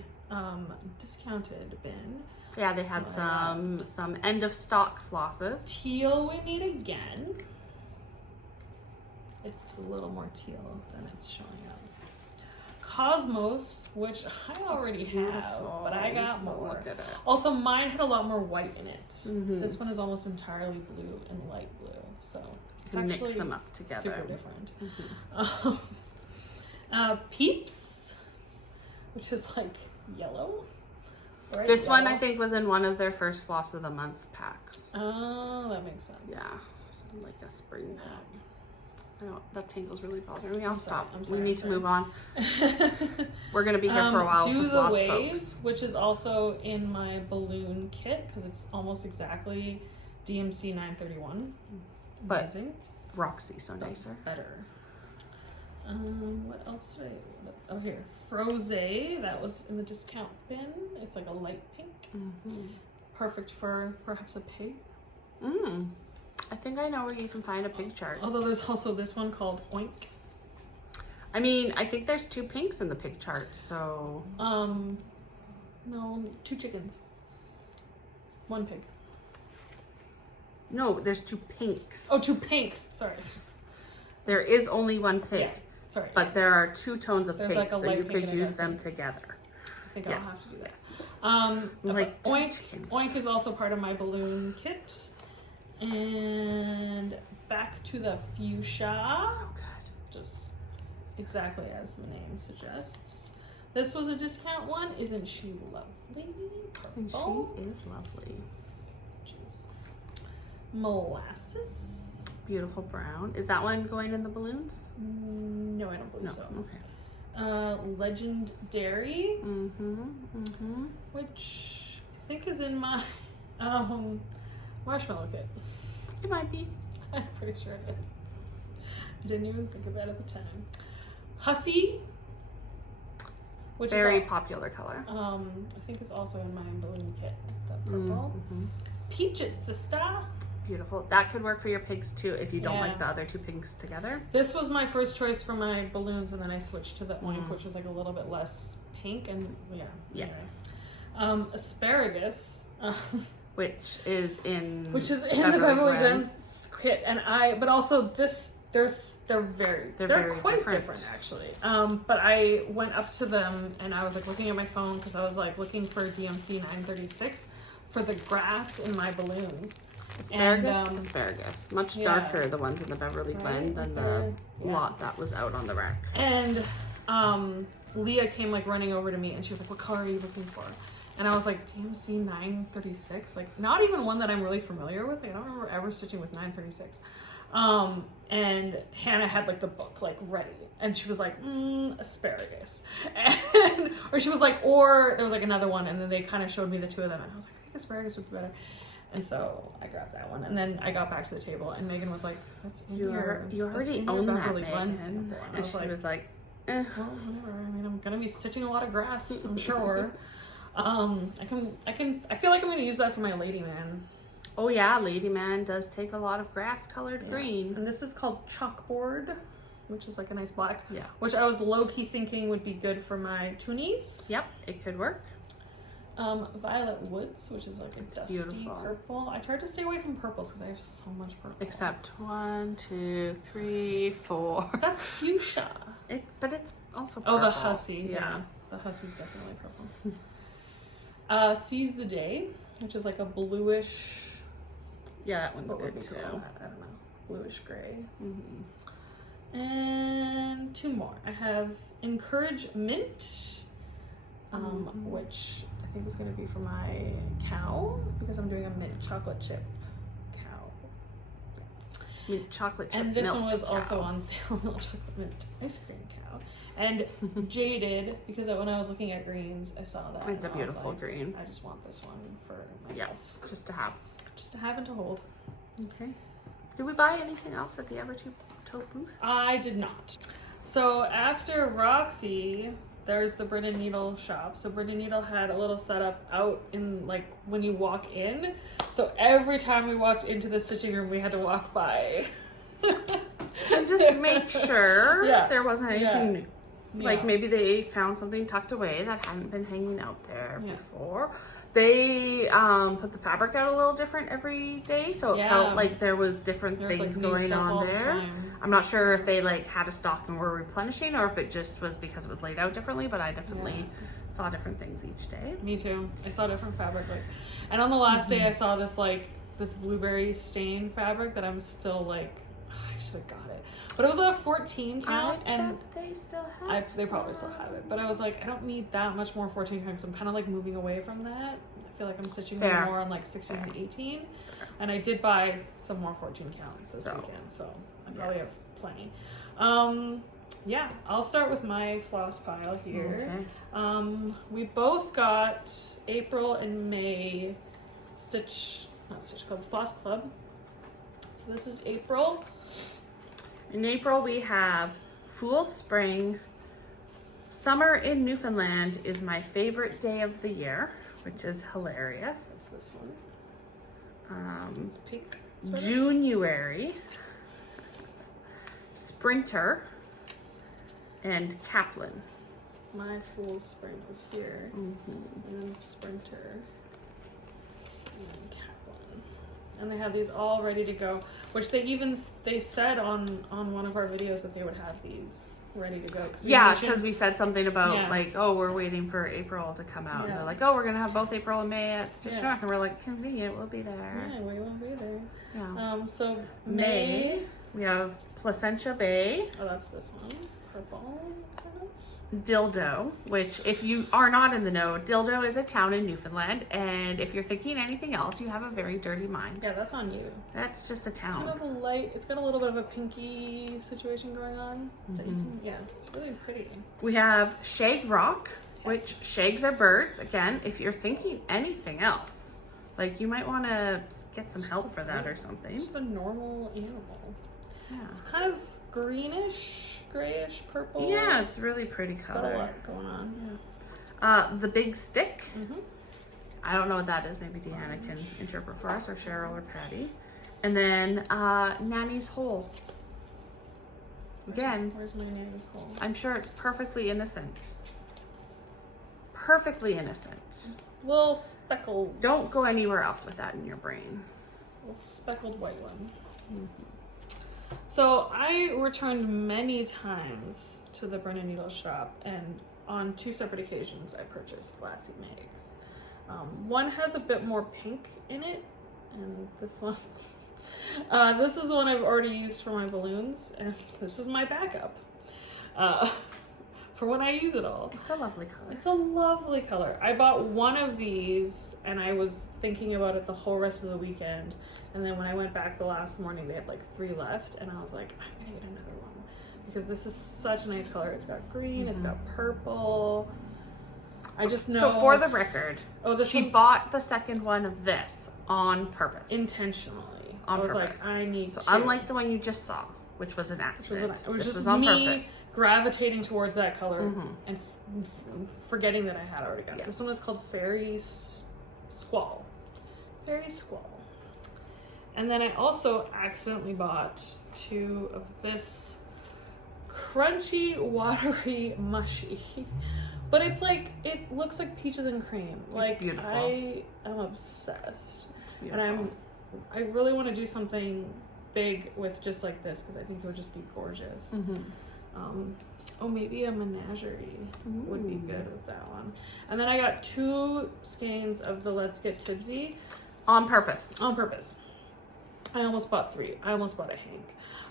discounted bin. Yeah, they had some end of stock flosses. Teal we need again. It's a little more teal than it's showing up. Cosmos, which I already have, but I got more. Look at it. Also, mine had a lot more white in it. This one is almost entirely blue and light blue, so it's You can actually mix them up together. Super different. Peeps, which is like yellow. Right? This one I think was in one of their first floss of the month packs. Oh, that makes sense. Yeah, like a spring pack. I know that tangle's really bothering me. I'll stop. I'm sorry, we need to move on. We're gonna be here for a while. Do for the floss Wave, folks. which is also in my balloon kit because it's almost exactly DMC 931. But Amazing. Roxy, so nicer. Better. What else did I? Oh, here, Froze. That was in the discount bin. It's like a light pink. Perfect for perhaps a pig. I think I know where you can find a pig chart. Although there's also this one called Oink. I mean, I think there's 2 pinks in the pig chart, so... No, 2 chickens. 1 pig. No, there's 2 pinks. Oh, 2 pinks. Sorry. There is only 1 pig. Yeah, sorry. But there are 2 tones of There's pink, like a so light you pink could and a use dark them pink. together. I think I'll have to do that. Yes. Like Oink is also part of my balloon kit. And back to the fuchsia. So good. Just exactly as the name suggests. This was a discount one. Isn't she lovely? Purple. She is lovely. Molasses. Beautiful brown. Is that one going in the balloons? No, I don't believe so. Okay. Legendary. Which I think is in my marshmallow kit. It might be. I'm pretty sure it is. I didn't even think of that at the time. Hussy, which Very is popular color. I think it's also in my balloon kit. That purple. Peach It Sister. Beautiful. That could work for your pigs too if you don't like the other 2 pinks together. This was my first choice for my balloons, and then I switched to the Oink, which was like a little bit less pink, and anyway. Asparagus. Which is in the Beverly Glen kit, but also they're quite different actually. But I went up to them and I was like looking at my phone because I was like looking for DMC 936 for the grass in my balloons. Asparagus. Much darker, the ones in the Beverly Glen than the lot that was out on the rack. And Leah came like running over to me and she was like, "What color are you looking for?" And I was like, DMC 936? Like, not even one that I'm really familiar with. Like, I don't remember ever stitching with 936. And Hannah had like the book like ready. And she was like, asparagus. And, or she was like, or there was like another one. And then they kind of showed me the 2 of them. And I was like, I think asparagus would be better. And so I grabbed that one. And then I got back to the table and Megan was like, that's in You already own that, Megan. And she was like, well, whatever. I mean, I'm going to be stitching a lot of grass, I'm sure. I feel like I'm going to use that for my Lady Man. Oh yeah, Lady Man does take a lot of grass colored green. And this is called Chalkboard, which is like a nice black. Yeah. Which I was low-key thinking would be good for my toonies. Yep, it could work. Violet Woods, which is like a dusty purple. I tried to stay away from purples because I have so much purple. Except 1, 2, 3, 4. That's fuchsia. But it's also purple. Oh, the hussy. Yeah. The hussy's definitely purple. Seize the Day, which is like a bluish. Yeah, that one's good too. I don't know. Bluish gray. And 2 more. I have Encourage Mint, which I think is going to be for my cow because I'm doing a mint chocolate chip cow. Mint chocolate chip. And this milk one was cow. also on sale. Milk chocolate mint ice cream cow. And Jaded, because when I was looking at greens, I saw that. It's a beautiful green. I just want this one for myself. Yeah, just to have. Just to have and to hold. Okay. Did we buy anything else at the Evertoe booth? I did not. So after Roxy, there's the Bryn and Needle shop. So Bryn and Needle had a little setup out in like when you walk in. So every time we walked into the stitching room, we had to walk by. And just make sure Yeah. there wasn't anything new. Like Yeah. maybe they found something tucked away that hadn't been hanging out there Yeah. before. They put the fabric out a little different every day, so it Yeah. felt like there was different There's, things like, new going stuff all on the there. time. I'm not sure if they like had a stock and were replenishing, or if it just was because it was laid out differently. But I definitely saw different things each day. Me too. I saw different fabric, like, and on the last day I saw this blueberry stain fabric that I'm still like, I should have got it, but it was a 14 count, and they still have. they probably still have it, but I was like, I don't need that much more 14 count because I'm kind of like moving away from that. I feel like I'm stitching Fair. more on like 16 and 18, and I did buy some more 14 count this weekend, so I probably have plenty. Yeah, I'll start with my floss pile here. Okay. We both got April and May Floss Club. So this is April. In April, we have Fool's Spring. Summer in Newfoundland is my favorite day of the year, which is hilarious. That's this one. It's pink. sort of. January, Sprinter, and Kaplan. My Fool's Spring was here. And then Sprinter. And Kaplan. And they have these all ready to go, which they said on one of our videos that they would have these ready to go. Yeah, because we said something about Yeah. like, oh, we're waiting for April to come out. And Yeah. they're like, oh, we're gonna have both April and May at Stitch Yeah. North, and we're like, convenient, we'll be there. Yeah, we won't be there. Yeah. So May, we have Placentia Bay, oh, that's this one. Purple, kind of. Dildo, which if you are not in the know, Dildo is a town in Newfoundland, and if you're thinking anything else, you have a very dirty mind. Yeah, that's on you. That's just a Kind town. of a light. It's got a little bit of a pinky situation going on. That you can, yeah, it's really pretty. We have Shag Rock, which shags are birds. Again, if you're thinking anything else, like you might want to get some help for that or It's something. just a normal animal. Yeah. It's kind of greenish, grayish, purple. Yeah, it's really pretty It's got a color. lot going on. The Big Stick. Mhm. I don't know what that is. Maybe Deanna can interpret for us, or Cheryl or Patty. And then Nanny's Hole. Again, Where's my name's hole? I'm sure it's perfectly innocent. Perfectly innocent. Little speckles. Don't go anywhere else with that in your brain. Little speckled white one. So I returned many times to the Bryn and Needle shop, and on 2 separate occasions I purchased Lassie Megs. One has a bit more pink in it, and this one, this is the one I've already used for my balloons, and this is my backup for when I use it all. It's a lovely color. It's a lovely color. I bought one of these and I was thinking about it the whole rest of the weekend. And then when I went back the last morning, they had like 3 left. And I was like, I'm going to get another one because this is such a nice color. It's got green, it's got purple. I just know. So for the record, she one's bought the second one of this on purpose. intentionally. On I was purpose. like, I need So to. unlike the one you just saw, which was an accident. It was this just was on me purpose. gravitating towards that color and forgetting that I had already got it. Yeah. This one is called Fairy Squall. Fairy Squall. And then I also accidentally bought 2 of this crunchy, watery, mushy. But it's like, it looks like peaches and cream. Like, beautiful. I am obsessed. Beautiful. And I really want to do something big with just like this because I think it would just be gorgeous. Maybe a menagerie would be good with that one. And then I got 2 skeins of the Let's Get Tipsy. On purpose. On purpose. I almost bought 3. I almost bought a Hank.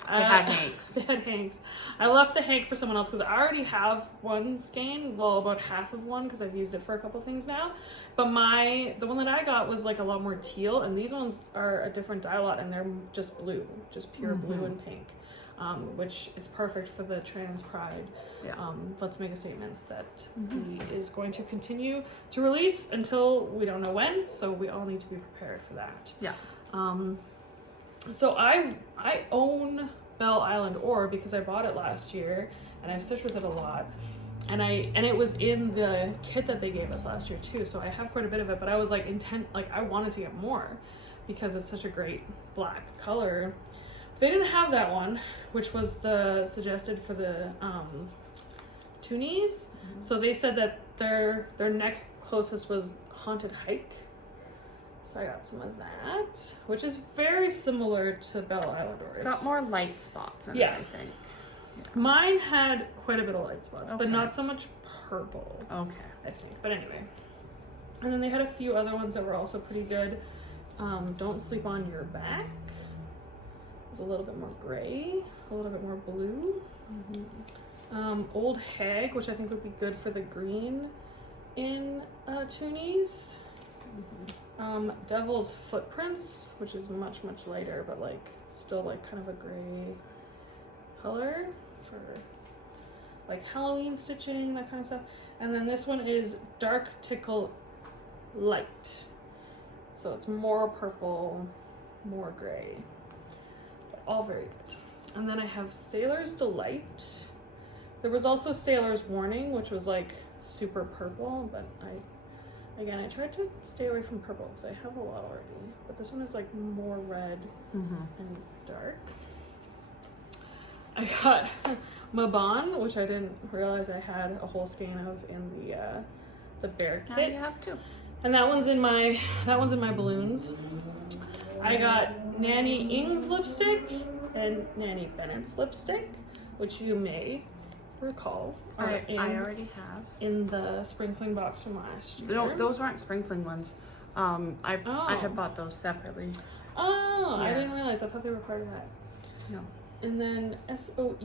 They had Hanks. They had Hanks. I left the Hank for someone else because I already have one skein. Well, about half of one because I've used it for a couple things now. But the one that I got was like a lot more teal, and these ones are a different dye lot, and they're just blue, just pure blue and pink, which is perfect for the Trans Pride. Yeah. Let's make a statement that he is going to continue to release until we don't know when. So we all need to be prepared for that. Yeah. So I own Belle Island Ore because I bought it last year and I've stitched with it a lot. And it was in the kit that they gave us last year too, so I have quite a bit of it, but I was like I wanted to get more because it's such a great black color. They didn't have that one, which was the suggested for the toonies. So they said that their next closest was Haunted Hike. So I got some of that, which is very similar to Belle Isle Door. It's got more light spots in it, I think. Yeah. Mine had quite a bit of light spots, but not so much purple. Okay. I think. But anyway. And then they had a few other ones that were also pretty good. Don't Sleep on Your Back. It's a little bit more gray, a little bit more blue. Old Hag, which I think would be good for the green in toonies. Devil's Footprints, which is much lighter, but like still like kind of a gray color for like Halloween stitching, that kind of stuff. And then this one is Dark Tickle Light, so it's more purple, more gray, but all very good. And then I have Sailor's Delight. There was also Sailor's Warning, which was like super purple, but I tried to stay away from purple because I have a lot already, but this one is like more red and dark. I got Mabon, which I didn't realize I had a whole skein of in the bear kit. Now you have two. And that one's in my balloons. I got Nanny Ing's lipstick and Nanny Bennett's lipstick, which you may recall. I already have. In the sprinkling box from last year. No, those aren't sprinkling ones. I had bought those separately. Oh, Yeah. I didn't realize. I thought they were part of that. No. And then SOE.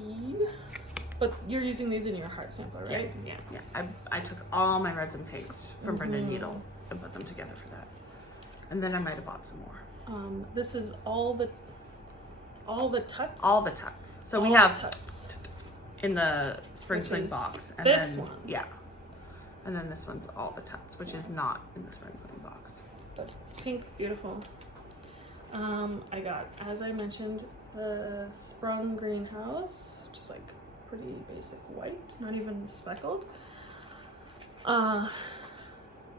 But you're using these in your heart sampler, right? Yeah. I took all my reds and pinks from Brenda Needle and put them together for that. And then I might have bought some more. This is all the tuts. All the tuts. So all we have tuts in the sprinkling box. And this then, one. Yeah. And then this one's all the tuts, which is not in the sprinkling box. But pink, beautiful. I got, as I mentioned, the Sprung Greenhouse, just like pretty basic white, not even speckled.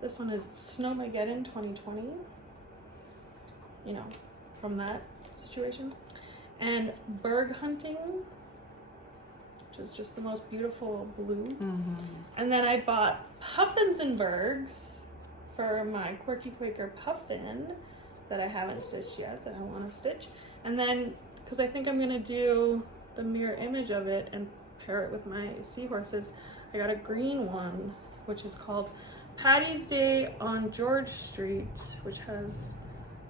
This one is Snowmageddon 2020. You know, from that situation. And Berg Hunting, which is just the most beautiful blue. And then I bought Puffins and Bergs for my Quirky Quaker puffin that I haven't stitched yet, that I want to stitch. And then, because I think I'm going to do the mirror image of it and pair it with my seahorses, I got a green one, which is called Patty's Day on George Street, which has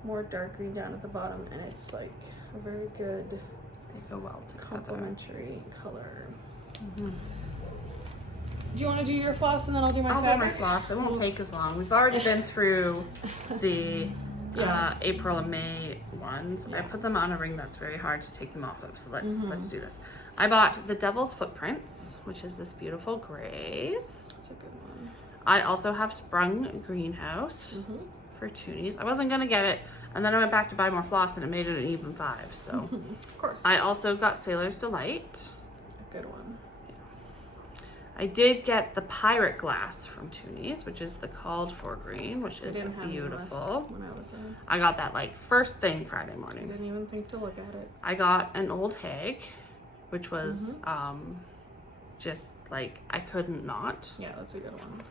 more dark green down at the bottom, and it's like a very good, They go well together. complementary color. Do you want to do your floss and then I'll do my fabric? do my floss. It won't take as long. We've already been through the April and May ones. I put them on a ring that's very hard to take them off of, so let's do this. I bought the Devil's Footprints, which is this beautiful grays. That's a good one. I also have Sprung Greenhouse for toonies. I wasn't gonna get it, and then I went back to buy more floss and it made it an even 5, so. Of course. I also got Sailor's Delight. A good one. I did get the Pirate Glass from Toonies, which is the called for green, which is beautiful. When I was there. I got that like first thing Friday I morning. didn't even think to look at it. I got an Old Hag, which was just like I couldn't not. Yeah, that's a good one.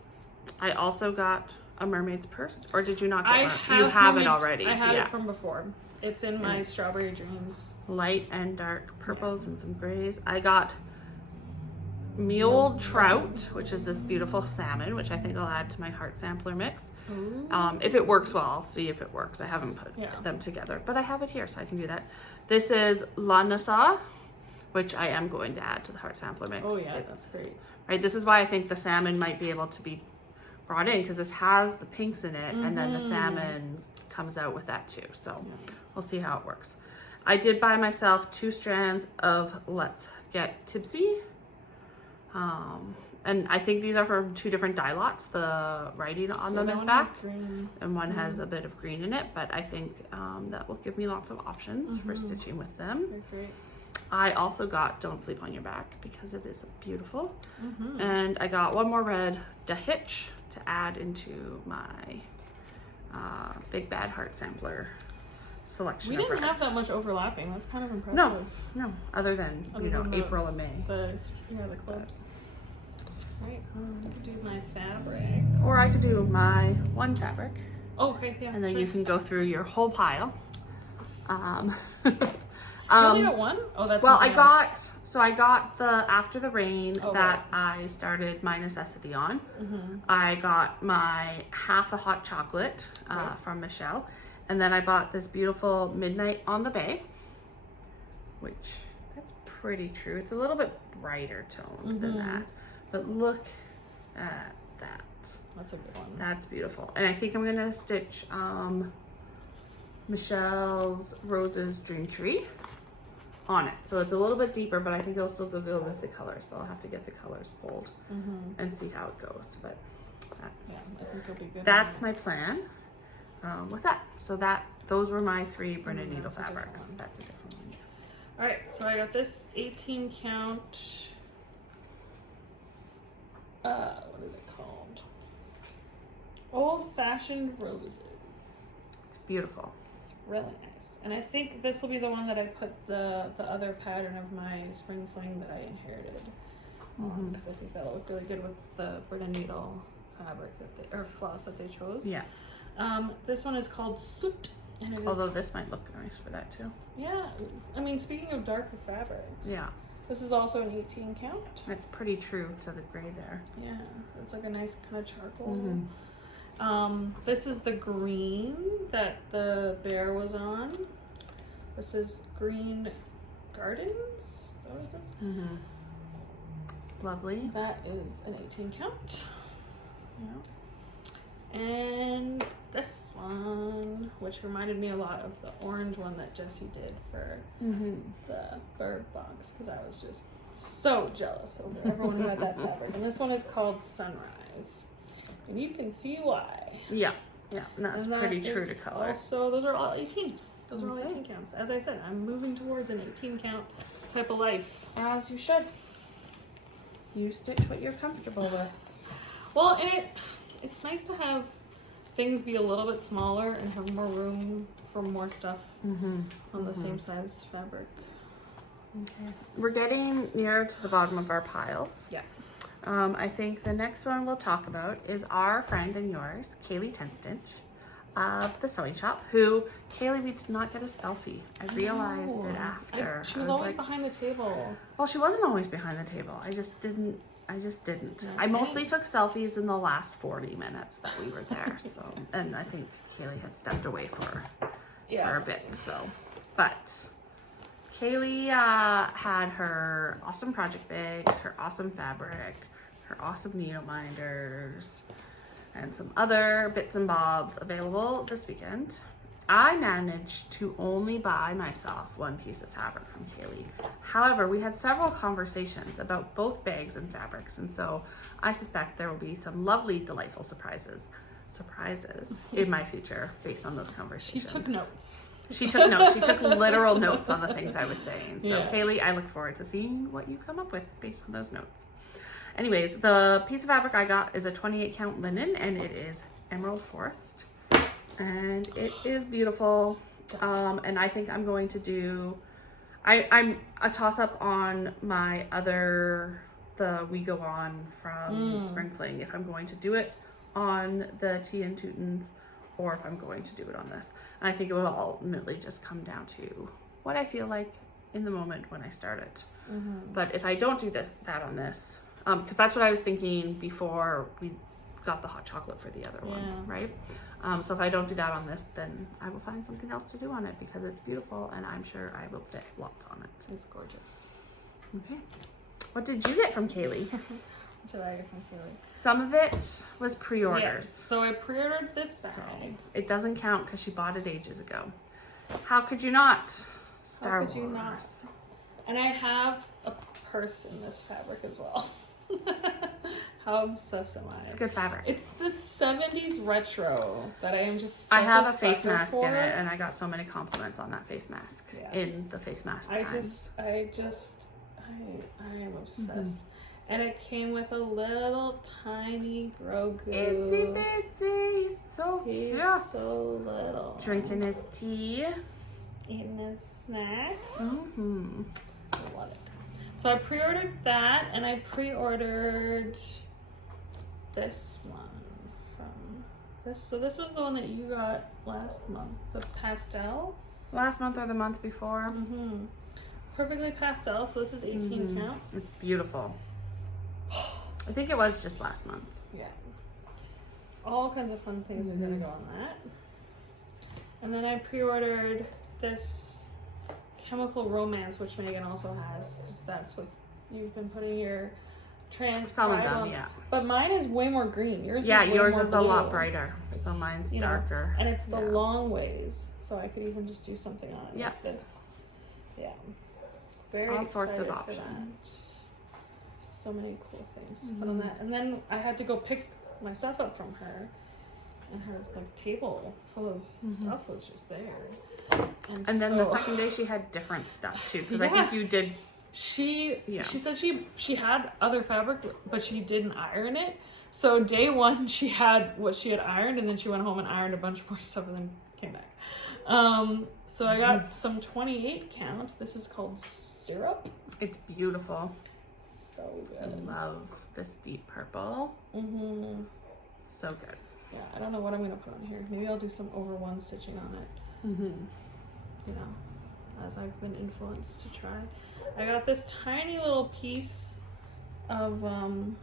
I also got a Mermaid's Purse, or did you not get one? Have You have it already. I have it from before. It's in my It's Strawberry Dreams. light and dark purples and some grays. I got Mule Trout, which is this beautiful salmon, which I think I'll add to my heart sampler mix. If it works well, I'll see if it works. I haven't put them together, but I have it here, so I can do that. This is La Nassau, which I am going to add to the heart sampler mix. Oh yeah, that's great. Right, this is why I think the salmon might be able to be brought in, because this has the pinks in it, and then the salmon comes out with that too. So we'll see how it works. I did buy myself 2 strands of Let's Get Tipsy. And I think these are from 2 different dye lots. The writing on them is back, and one has a bit of green in it, but I think that will give me lots of options for stitching with them. They're great. I also got Don't Sleep on Your Back because it is beautiful. Mm-hmm. And I got one more red, Da Hitch, to add into my Big Bad Heart Sampler selection. We didn't have that much overlapping. That's kind of impressive. No, other than, April and May. The clips. Right, I could do my fabric. Or I could do my one fabric. Oh, okay, yeah. And then sure. you can go through your whole pile. You only got one? Oh, that's well, something else. I got the After the Rain Oh, that I started my necessity on. Mm-hmm. I got my half a hot chocolate from Michelle. And then I bought this beautiful Midnight on the Bay, which that's pretty true. It's a little bit brighter tones than that. But look at that. That's a good one. That's beautiful. And I think I'm gonna stitch Michelle's Roses Dream Tree on it. So it's a little bit deeper, but I think it'll still go good with the colors. But I'll have to get the colors pulled and see how it goes. But I think it'll be good. that's my plan with that. So those were my 3 Brenda Needle fabrics. That's a different one, yes. All right, so I got this 18 count. What is it called? Old Fashioned Roses. It's beautiful. It's really nice. And I think this will be the one that I put the other pattern of my Spring Fling that I inherited on, because I think that'll look really good with the Brenda Needle fabric or floss that they chose. Yeah. This one is called Soot. And it is, Although this might look nice for that too. yeah, I mean, speaking of darker fabrics. Yeah. This is also an 18 count. It's pretty true to the gray there. Yeah, it's like a nice kind of charcoal. This is the green that the bear was on. This is Green Gardens. Is that what it says? It's lovely. That is an 18 count. Yeah. And this one, which reminded me a lot of the orange one that Jessie did for the bird box, because I was just so jealous over everyone who had that fabric. And this one is called Sunrise, and you can see why. Yeah, and that's pretty true to color. Also, those are all 18. Those are all 18 counts. As I said, I'm moving towards an 18 count type of life. As you should. You stitch what you're comfortable with. Well, and it's nice to have things be a little bit smaller and have more room for more stuff on the same size fabric. Okay. We're getting near to the bottom of our piles. Yeah. I think the next one we'll talk about is our friend and yours, Kaylee Tenstitch of the Sewing Shop, who, Kaylee, we did not get a selfie. I realized it after. She was always behind the table. Well, she wasn't always behind the table. I just didn't. Yeah. I mostly took selfies in the last 40 minutes that we were there. So, and I think Kaylee had stepped away for a bit. So, but Kaylee had her awesome project bags, her awesome fabric, her awesome needle minders, and some other bits and bobs available this weekend. I managed to only buy myself one piece of fabric from Kaylee. However, we had several conversations about both bags and fabrics, and so I suspect there will be some lovely, delightful surprises in my future based on those conversations. She took notes. She took notes. She took literal notes on the things I was saying. So Yeah. Kaylee, I look forward to seeing what you come up with based on those notes. Anyways, the piece of fabric I got is a 28 count linen, and it is Emerald Forest. And it is beautiful. And I think I'm going to do, I'm a toss up on my the We Go On from Spring Fling, if I'm going to do it on the Tea and Tootens or if I'm going to do it on this. And I think it will ultimately just come down to what I feel like in the moment when I start it. But if I don't do that on this, because that's what I was thinking before we got the hot chocolate for the other one, right? So if I don't do that on this, then I will find something else to do on it because it's beautiful and I'm sure I will fit lots on it. It's gorgeous. Okay. What did you get from Kaylee? What did I get from Kaylee? Some of it was pre-orders. Yeah, so I pre-ordered this bag. So it doesn't count because she bought it ages ago. How could you not? Star Wars. How could you not? And I have a purse in this fabric as well. How obsessed am I? It's good fabric. It's the 70s retro that I am just I have a such face mask for. in it, and I got so many compliments on that face mask. Yeah. In the face mask. I times. am obsessed. And it came with a little tiny Grogu. Itsy bitsy, so He's cute. so little. Drinking his tea. Eating his snacks. Mm-hmm. I love it. So I pre-ordered that, and I pre-ordered this one from this. So this was the one that you got last month, the pastel. Last month or the month before. Mm-hmm. Perfectly pastel. So this is 18 count. It's beautiful. I think it was just last month. Yeah. All kinds of fun things are gonna go on that. And then I pre-ordered this Chemical Romance, which Megan also has, because that's what you've been putting your trans Some of pride them, ones. yeah. But mine is way more green. Yours Yeah, is way yours more is blue. a lot brighter. So It's, mine's you know, darker. and it's the Yeah. long ways, so I could even just do something on it Yeah. like this. Yeah. Very All excited sorts of for options. that. So many cool things to put on that. And then I had to go pick my stuff up from her, and her like table full of stuff was just there. And then the so- second day she had different stuff too, because I Yeah. think you did. She Yeah. said she had other fabric, but she didn't iron it. So day one she had what she had ironed, and then she went home and ironed a bunch more stuff, and then came back. So I got some 28 count. This is called Syrup. It's beautiful. So I good. love this deep purple. So good. Yeah, I don't know what I'm gonna put on here. Maybe I'll do some over one stitching on it. You know, as I've been influenced to try. I got this tiny little piece of what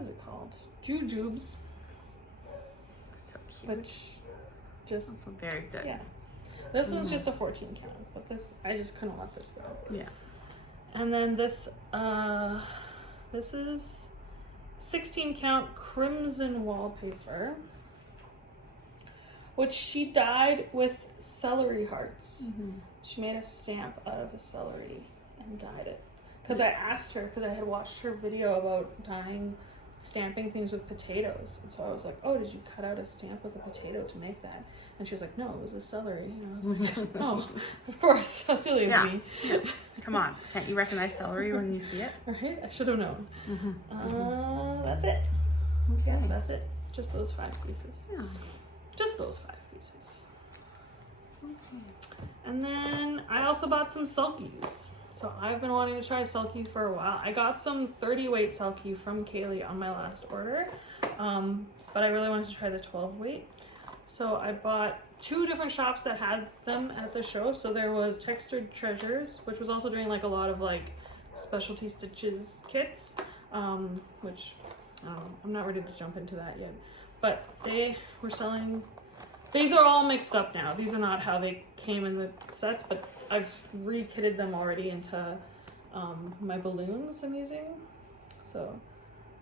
is it called? Jujubes, So cute. which just Also very good. yeah. This one's just a 14 count, but this I just couldn't let this go. Yeah. And then this is 16 count crimson wallpaper, which she dyed with celery hearts. She made a stamp out of a celery and dyed it. Because I asked her, because I had watched her video about stamping things with potatoes. And so I was like, oh, did you cut out a stamp with a potato to make that? And she was like, no, it was a celery. And I was like, oh, of course. How silly of me. Come on. Can't you recognize celery when you see it? Right? I should have known. That's it. Okay. That's it. Just those 5 pieces. Yeah. Just those 5 pieces. And then I also bought some Selkies. So I've been wanting to try Selkie for a while. I got some 30 weight Selkie from Kaylee on my last order. But I really wanted to try the 12 weight. So I bought 2 different shops that had them at the show. So there was Textured Treasures, which was also doing like a lot of like specialty stitches kits, which I'm not ready to jump into that yet. But they were selling, these are all mixed up now. These are not how they came in the sets, but I've re-kitted them already into my balloons I'm using. So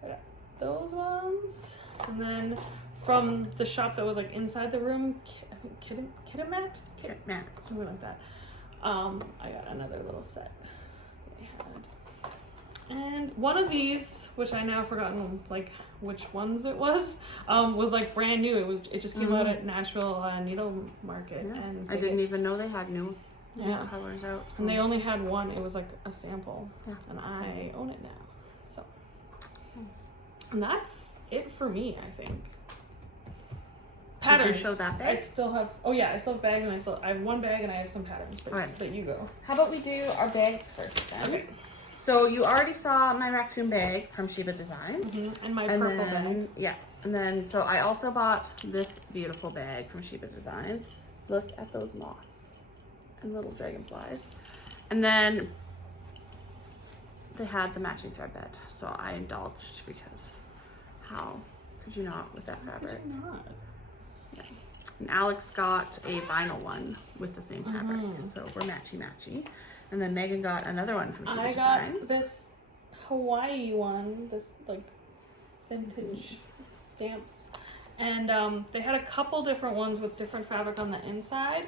I got those ones. And then from the shop that was like inside the room, I think Kitamat? Something like that. I got another little set that they had. And one of these, which I now have forgotten like which ones it was like brand new. It just came out at Nashville Needle Market. Yeah. And I didn't even know they had new Yeah. colors out. And they only had one. It was like a sample. Yeah. And I own it now. So. Nice. And that's it for me, I think. Did you Patterns. show that I bag? still have, oh yeah, I still have bags, and I have one bag and I have some patterns, but, Alright. but you go. How about we do our bags first then? Okay. So you already saw my raccoon bag from Sheba Designs. And my And purple then, bag. yeah. And then, so I also bought this beautiful bag from Sheba Designs. Look at those moths and little dragonflies. And then they had the matching thread bed. So I indulged because how could you not with that fabric? Could you not? Yeah. And Alex got a vinyl one with the same fabric. So we're matchy-matchy. And then Megan got another one from Sheba I Designs. got this Hawaii one, this like vintage stamps. And they had a couple different ones with different fabric on the inside.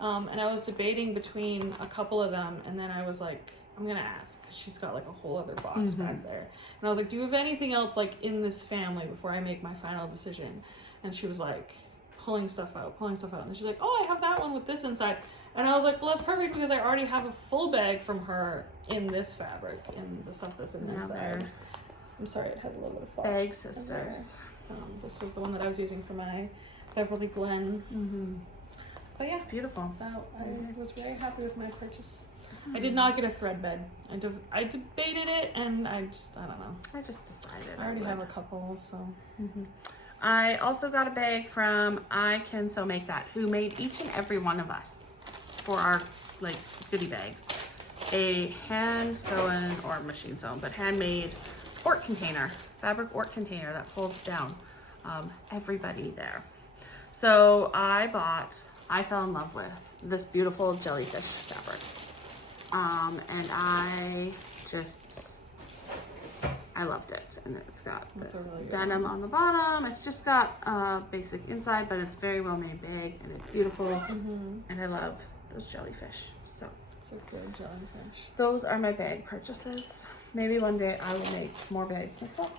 And I was debating between a couple of them, and then I was like, I'm gonna ask, because she's got like a whole other box back there. And I was like, do you have anything else like in this family before I make my final decision? And she was like pulling stuff out. And she's like, oh, I have that one with this inside. And I was like, well, that's perfect because I already have a full bag from her in this fabric, in the stuff that's in this bag. I'm sorry, it has a little bit of floss. Bag sisters. This was the one that I was using for my Beverly Glen. But yeah, It's beautiful. I was very happy with my purchase. I did not get a thread bed. I debated it, and I don't know. I just decided. I already have a couple, so. I also got a bag from I Can Sew Make That, who made each and every one of us for our like goodie bags a hand sewn or machine sewn, but handmade ork container, fabric ork container that folds down. Everybody there. So I fell in love with this beautiful jellyfish fabric. And I loved it. And it's got this really denim on the bottom. It's just got basic inside, but it's very well made bag and it's beautiful. And I love those jellyfish. So good jellyfish. Those are my bag purchases. Maybe one day I will make more bags myself.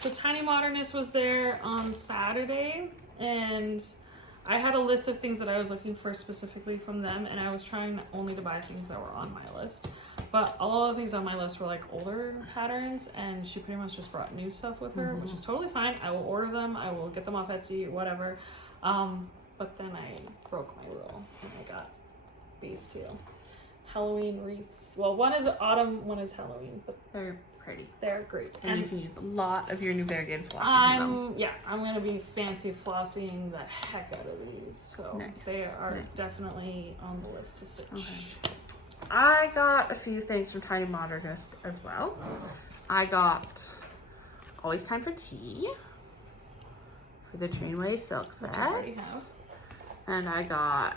So Tiny Modernist was there on Saturday, and I had a list of things that I was looking for specifically from them, and I was trying only to buy things that were on my list. But all of the things on my list were like older patterns, and she pretty much just brought new stuff with her, which is totally fine. I will order them, I will get them off Etsy, whatever. But then I broke my rule, and I got these two Halloween wreaths. Well, one is autumn, one is Halloween, but they're pretty. They're great. And you can use a lot of your new variegated flosses in them. Yeah, I'm going to be fancy flossing the heck out of these. So they are definitely on the list to stitch. Okay. I got a few things from Tiny Modernist as well. I got Always Time for Tea for the Trainway Silk set. Which I already have. And I got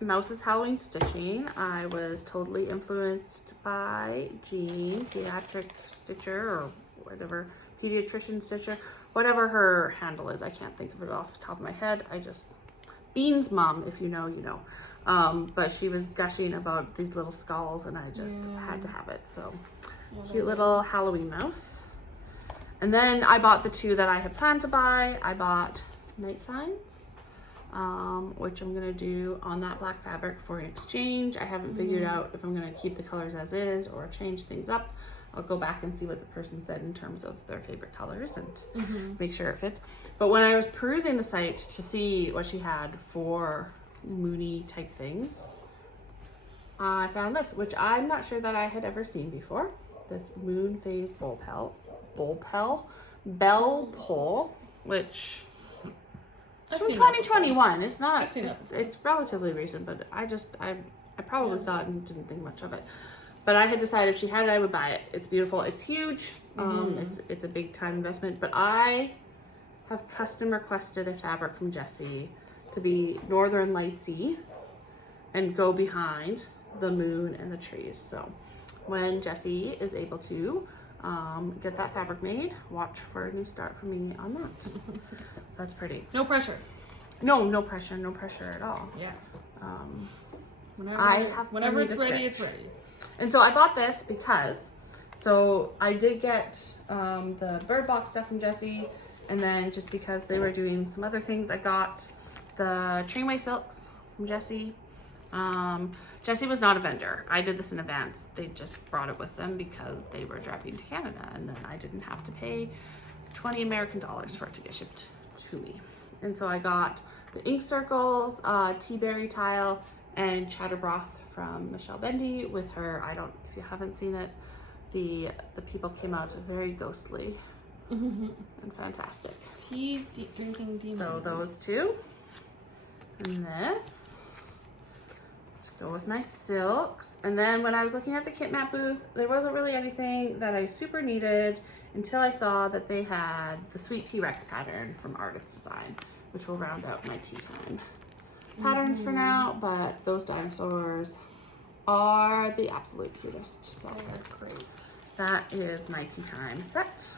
Mouse's Halloween Stitching. I was totally influenced by Jean, pediatric stitcher or whatever, pediatrician stitcher, whatever her handle is. I can't think of it off the top of my head. Bean's mom, if you know, you know. But she was gushing about these little skulls and I just had to have it. So cute little Halloween mouse. And then I bought the two that I had planned to buy. I bought Night Signs, which I'm gonna do on that black fabric for an exchange. I haven't figured out if I'm gonna keep the colors as is or change things up. I'll go back and see what the person said in terms of their favorite colors and make sure it fits. But when I was perusing the site to see what she had for moony type things, I found this, which I'm not sure that I had ever seen before. This Moon Phase Bell Pole, which from 2021. It's not. I've seen it before. It's relatively recent, but I probably saw it and didn't think much of it. But I had decided if she had it, I would buy it. It's beautiful. It's huge. It's a big time investment. But I have custom requested a fabric from Jessie to be Northern Lightsy and go behind the moon and the trees. So when Jessie is able to get that fabric made, watch for a new start from me on that. That's pretty. No pressure. No pressure. No pressure at all. Yeah. Whenever it's ready, it's ready. And so I bought this because, so I did get the bird box stuff from Jessie, and then just because they were doing some other things, I got the Trainway Silks from Jessie. Jessie was not a vendor. I did this in advance. They just brought it with them because they were driving to Canada, and then I didn't have to pay $20 American for it to get shipped to me. And so I got the ink circles, tea berry tile, and chatterbroth from Michelle Bendy with her. If you haven't seen it, the people came out very ghostly and fantastic. Tea drinking demon. So those two, and this. Go with my silks. And then when I was looking at the Kit Mat booth, there wasn't really anything that I super needed until I saw that they had the Sweet T-Rex pattern from Artist Design, which will round out my tea time patterns for now. But those dinosaurs are the absolute cutest. So they're great. that is my tea time set.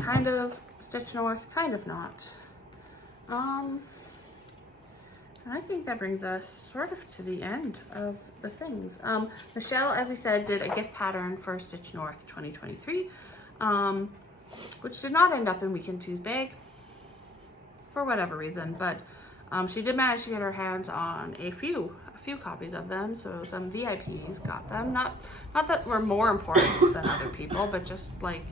Kind of Stitch North, kind of not. I think that brings us sort of to the end of the things. Michelle, as we said, did a gift pattern for Stitch North 2023, which did not end up in Weekend 2's bag for whatever reason, but she did manage to get her hands on a few copies of them, so some VIPs got them. Not that we're more important than other people, but just like,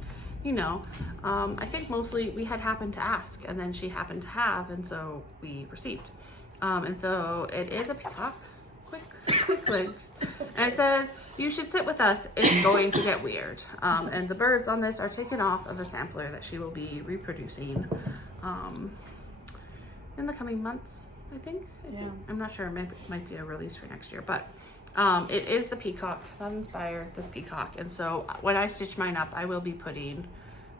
you know, I think mostly we had happened to ask, and then she happened to have, and so we received. And so it is a peacock. Quick link. And it says, "You should sit with us. It's going to get weird." And the birds on this are taken off of a sampler that she will be reproducing in the coming months, I think. I'm not sure. Maybe it might be a release for next year, but it is the peacock that inspired this peacock. And so when I stitch mine up, I will be putting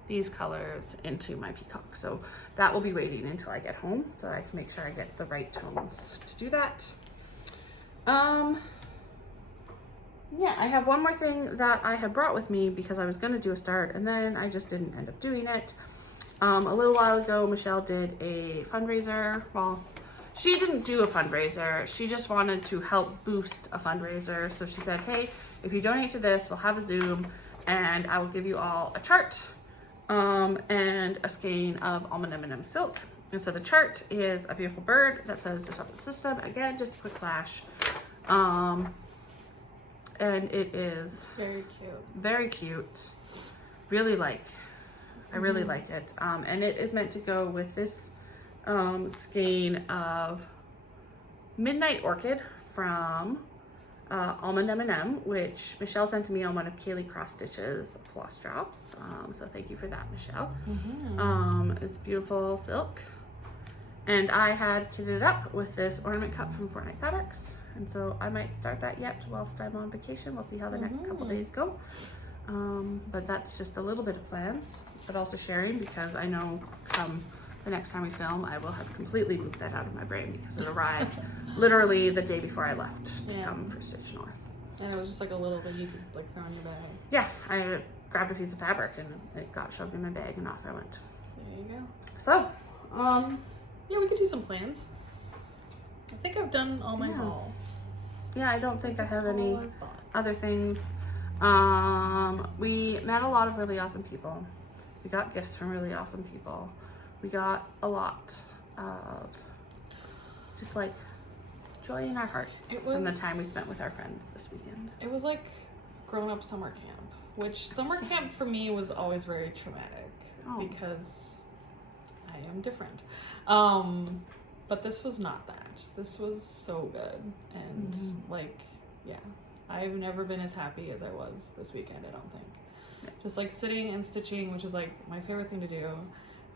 these colors into my peacock. So that will be waiting until I get home so I can make sure I get the right tones to do that. Yeah, I have one more thing that I had brought with me because I was going to do a start and then I just didn't end up doing it. A little while ago, Michelle did a fundraiser. Well, she didn't do a fundraiser. She just wanted to help boost a fundraiser. So she said, "Hey, if you donate to this, we'll have a Zoom and I will give you all a chart and a skein of almond M&M silk." And so the chart is a beautiful bird that says "Disrupted System." Again, just a quick flash. And it is very cute. Really I really like it. And it is meant to go with this skein of Midnight Orchid from Almond M&M, which Michelle sent to me on one of Kaylee Cross Stitch's floss drops. So thank you for that, Michelle. It's beautiful silk. And I had kitted it up with this ornament cup from Fortnite Fabrics. And so I might start that yet whilst I'm on vacation. We'll see how the next couple days go. But that's just a little bit of plans, but also sharing because I know come the next time we film, I will have completely moved that out of my brain because it arrived literally the day before I left to come for Stitch North. And it was just like a little bit you could like throw in your bag. Yeah, I grabbed a piece of fabric and it got shoved in my bag and off I went. There you go. So, yeah, we could do some plans. I think I've done all my haul. Yeah, I don't think I have any other things. We met a lot of really awesome people. We got gifts from really awesome people. We got a lot of just like joy in our hearts from the time we spent with our friends this weekend. It was like grown-up summer camp, which summer camp for me was always very traumatic because I am different. But this was not that. This was so good. And like, yeah, I've never been as happy as I was this weekend, I don't think. Yeah. Just like sitting and stitching, which is like my favorite thing to do,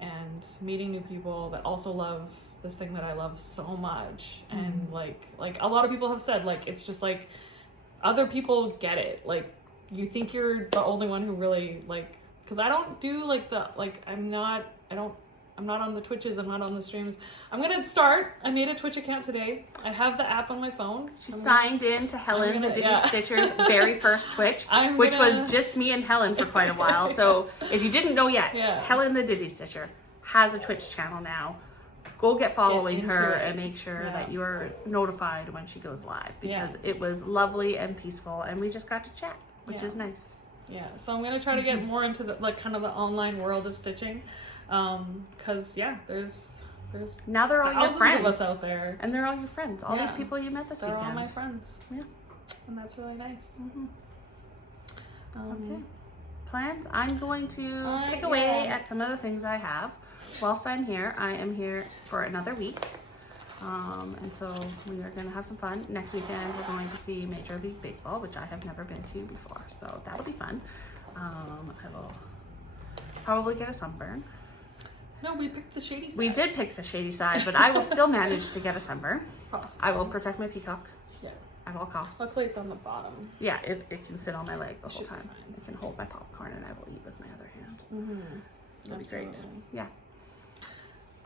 and meeting new people that also love this thing that I love so much. And like a lot of people have said, like, it's just like other people get it. Like, you think you're the only one who really like, because I don't do like the, like, I'm not on the Twitches, I'm not on the streams. I'm gonna start. I made a Twitch account today. I have the app on my phone. She signed in to Helen, the Diddy Stitcher's very first Twitch, which was just me and Helen for quite a while. So if you didn't know yet, Helen the Diddy Stitcher has a Twitch channel now. Go get following her and make sure that you are notified when she goes live, because it was lovely and peaceful and we just got to chat, which is nice. Yeah, so I'm gonna try to get more into the like kind of the online world of stitching. Cause there's now they're all your friends of us out there, and they're all your friends. All these people you met this weekend. They're all my friends. Yeah, and that's really nice. Okay. Plans? I'm going to pick away at some of the things I have. Whilst I'm here, I am here for another week. And so we are going to have some fun. Next weekend, we're going to see Major League Baseball, which I have never been to before. So that'll be fun. I will probably get a sunburn. No, we picked the shady side. We did pick the shady side, but I will still manage to get a sunburn. Possibly. I will protect my peacock. Yeah. At all costs. Luckily it's on the bottom. Yeah, it can sit on my leg the whole time. It can hold my popcorn and I will eat with my other hand. That'd be great. Yeah.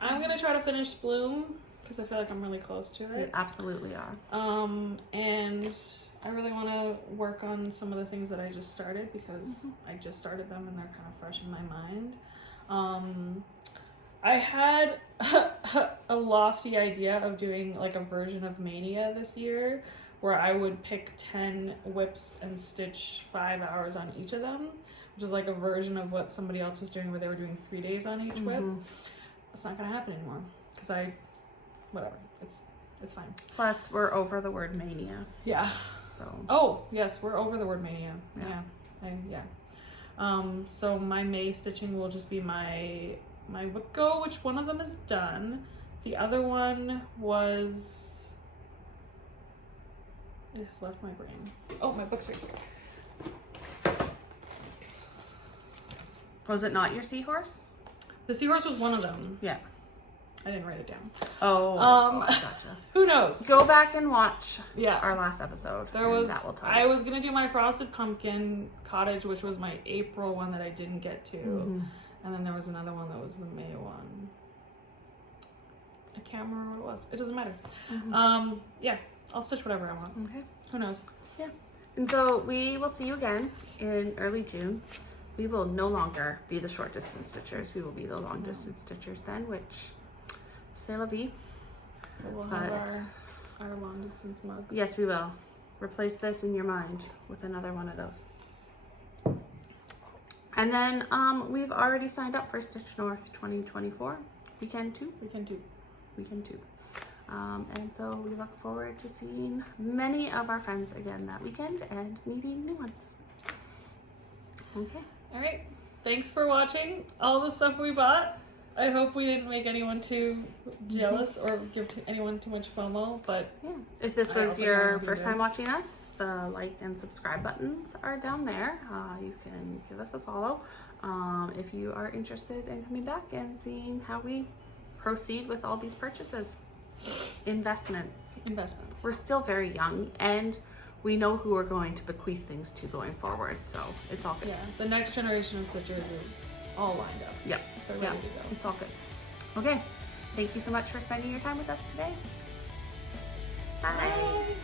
I'm gonna try to finish Bloom because I feel like I'm really close to it. You absolutely are. And I really want to work on some of the things that I just started because I just started them and they're kind of fresh in my mind. I had a lofty idea of doing like a version of Mania this year where I would pick 10 whips and stitch 5 hours on each of them, which is like a version of what somebody else was doing where they were doing 3 days on each whip. It's not gonna happen anymore because whatever, it's fine. Plus, we're over the word mania. Yeah. So. Oh yes, we're over the word mania. Yeah. So my May stitching will just be my whip go, which one of them is done. The other one was. It just left my brain. Oh, my book's right here. Was it not your seahorse? The seahorse was one of them. Yeah. I didn't write it down. Gotcha. Who knows? Go back and watch Yeah. our last episode. That will tell you. I was gonna do my frosted pumpkin cottage, which was my April one that I didn't get to, and then there was another one that was the May one. I can't remember what it was. It doesn't matter. Yeah, I'll stitch whatever I want. Okay. Who knows? Yeah. And so we will see you again in early June. We will no longer be the short distance stitchers. We will be the long distance stitchers then, which c'est la vie. We'll have our long distance mugs. Yes, we will. Replace this in your mind with another one of those. And then we've already signed up for Stitch North 2024. Weekend 2. And so we look forward to seeing many of our friends again that weekend and meeting new ones. Okay. All right. Thanks for watching all the stuff we bought. I hope we didn't make anyone too jealous or give anyone too much FOMO, but yeah. If this was your first time watching us, the like and subscribe buttons are down there. You can give us a follow. If you are interested in coming back and seeing how we proceed with all these purchases. Investments. We're still very young and we know who we're going to bequeath things to going forward, so it's all good. Yeah, the next generation of stitchers is all lined up. Yep. They're ready to go. It's all good. Okay. Thank you so much for spending your time with us today. Bye. Bye.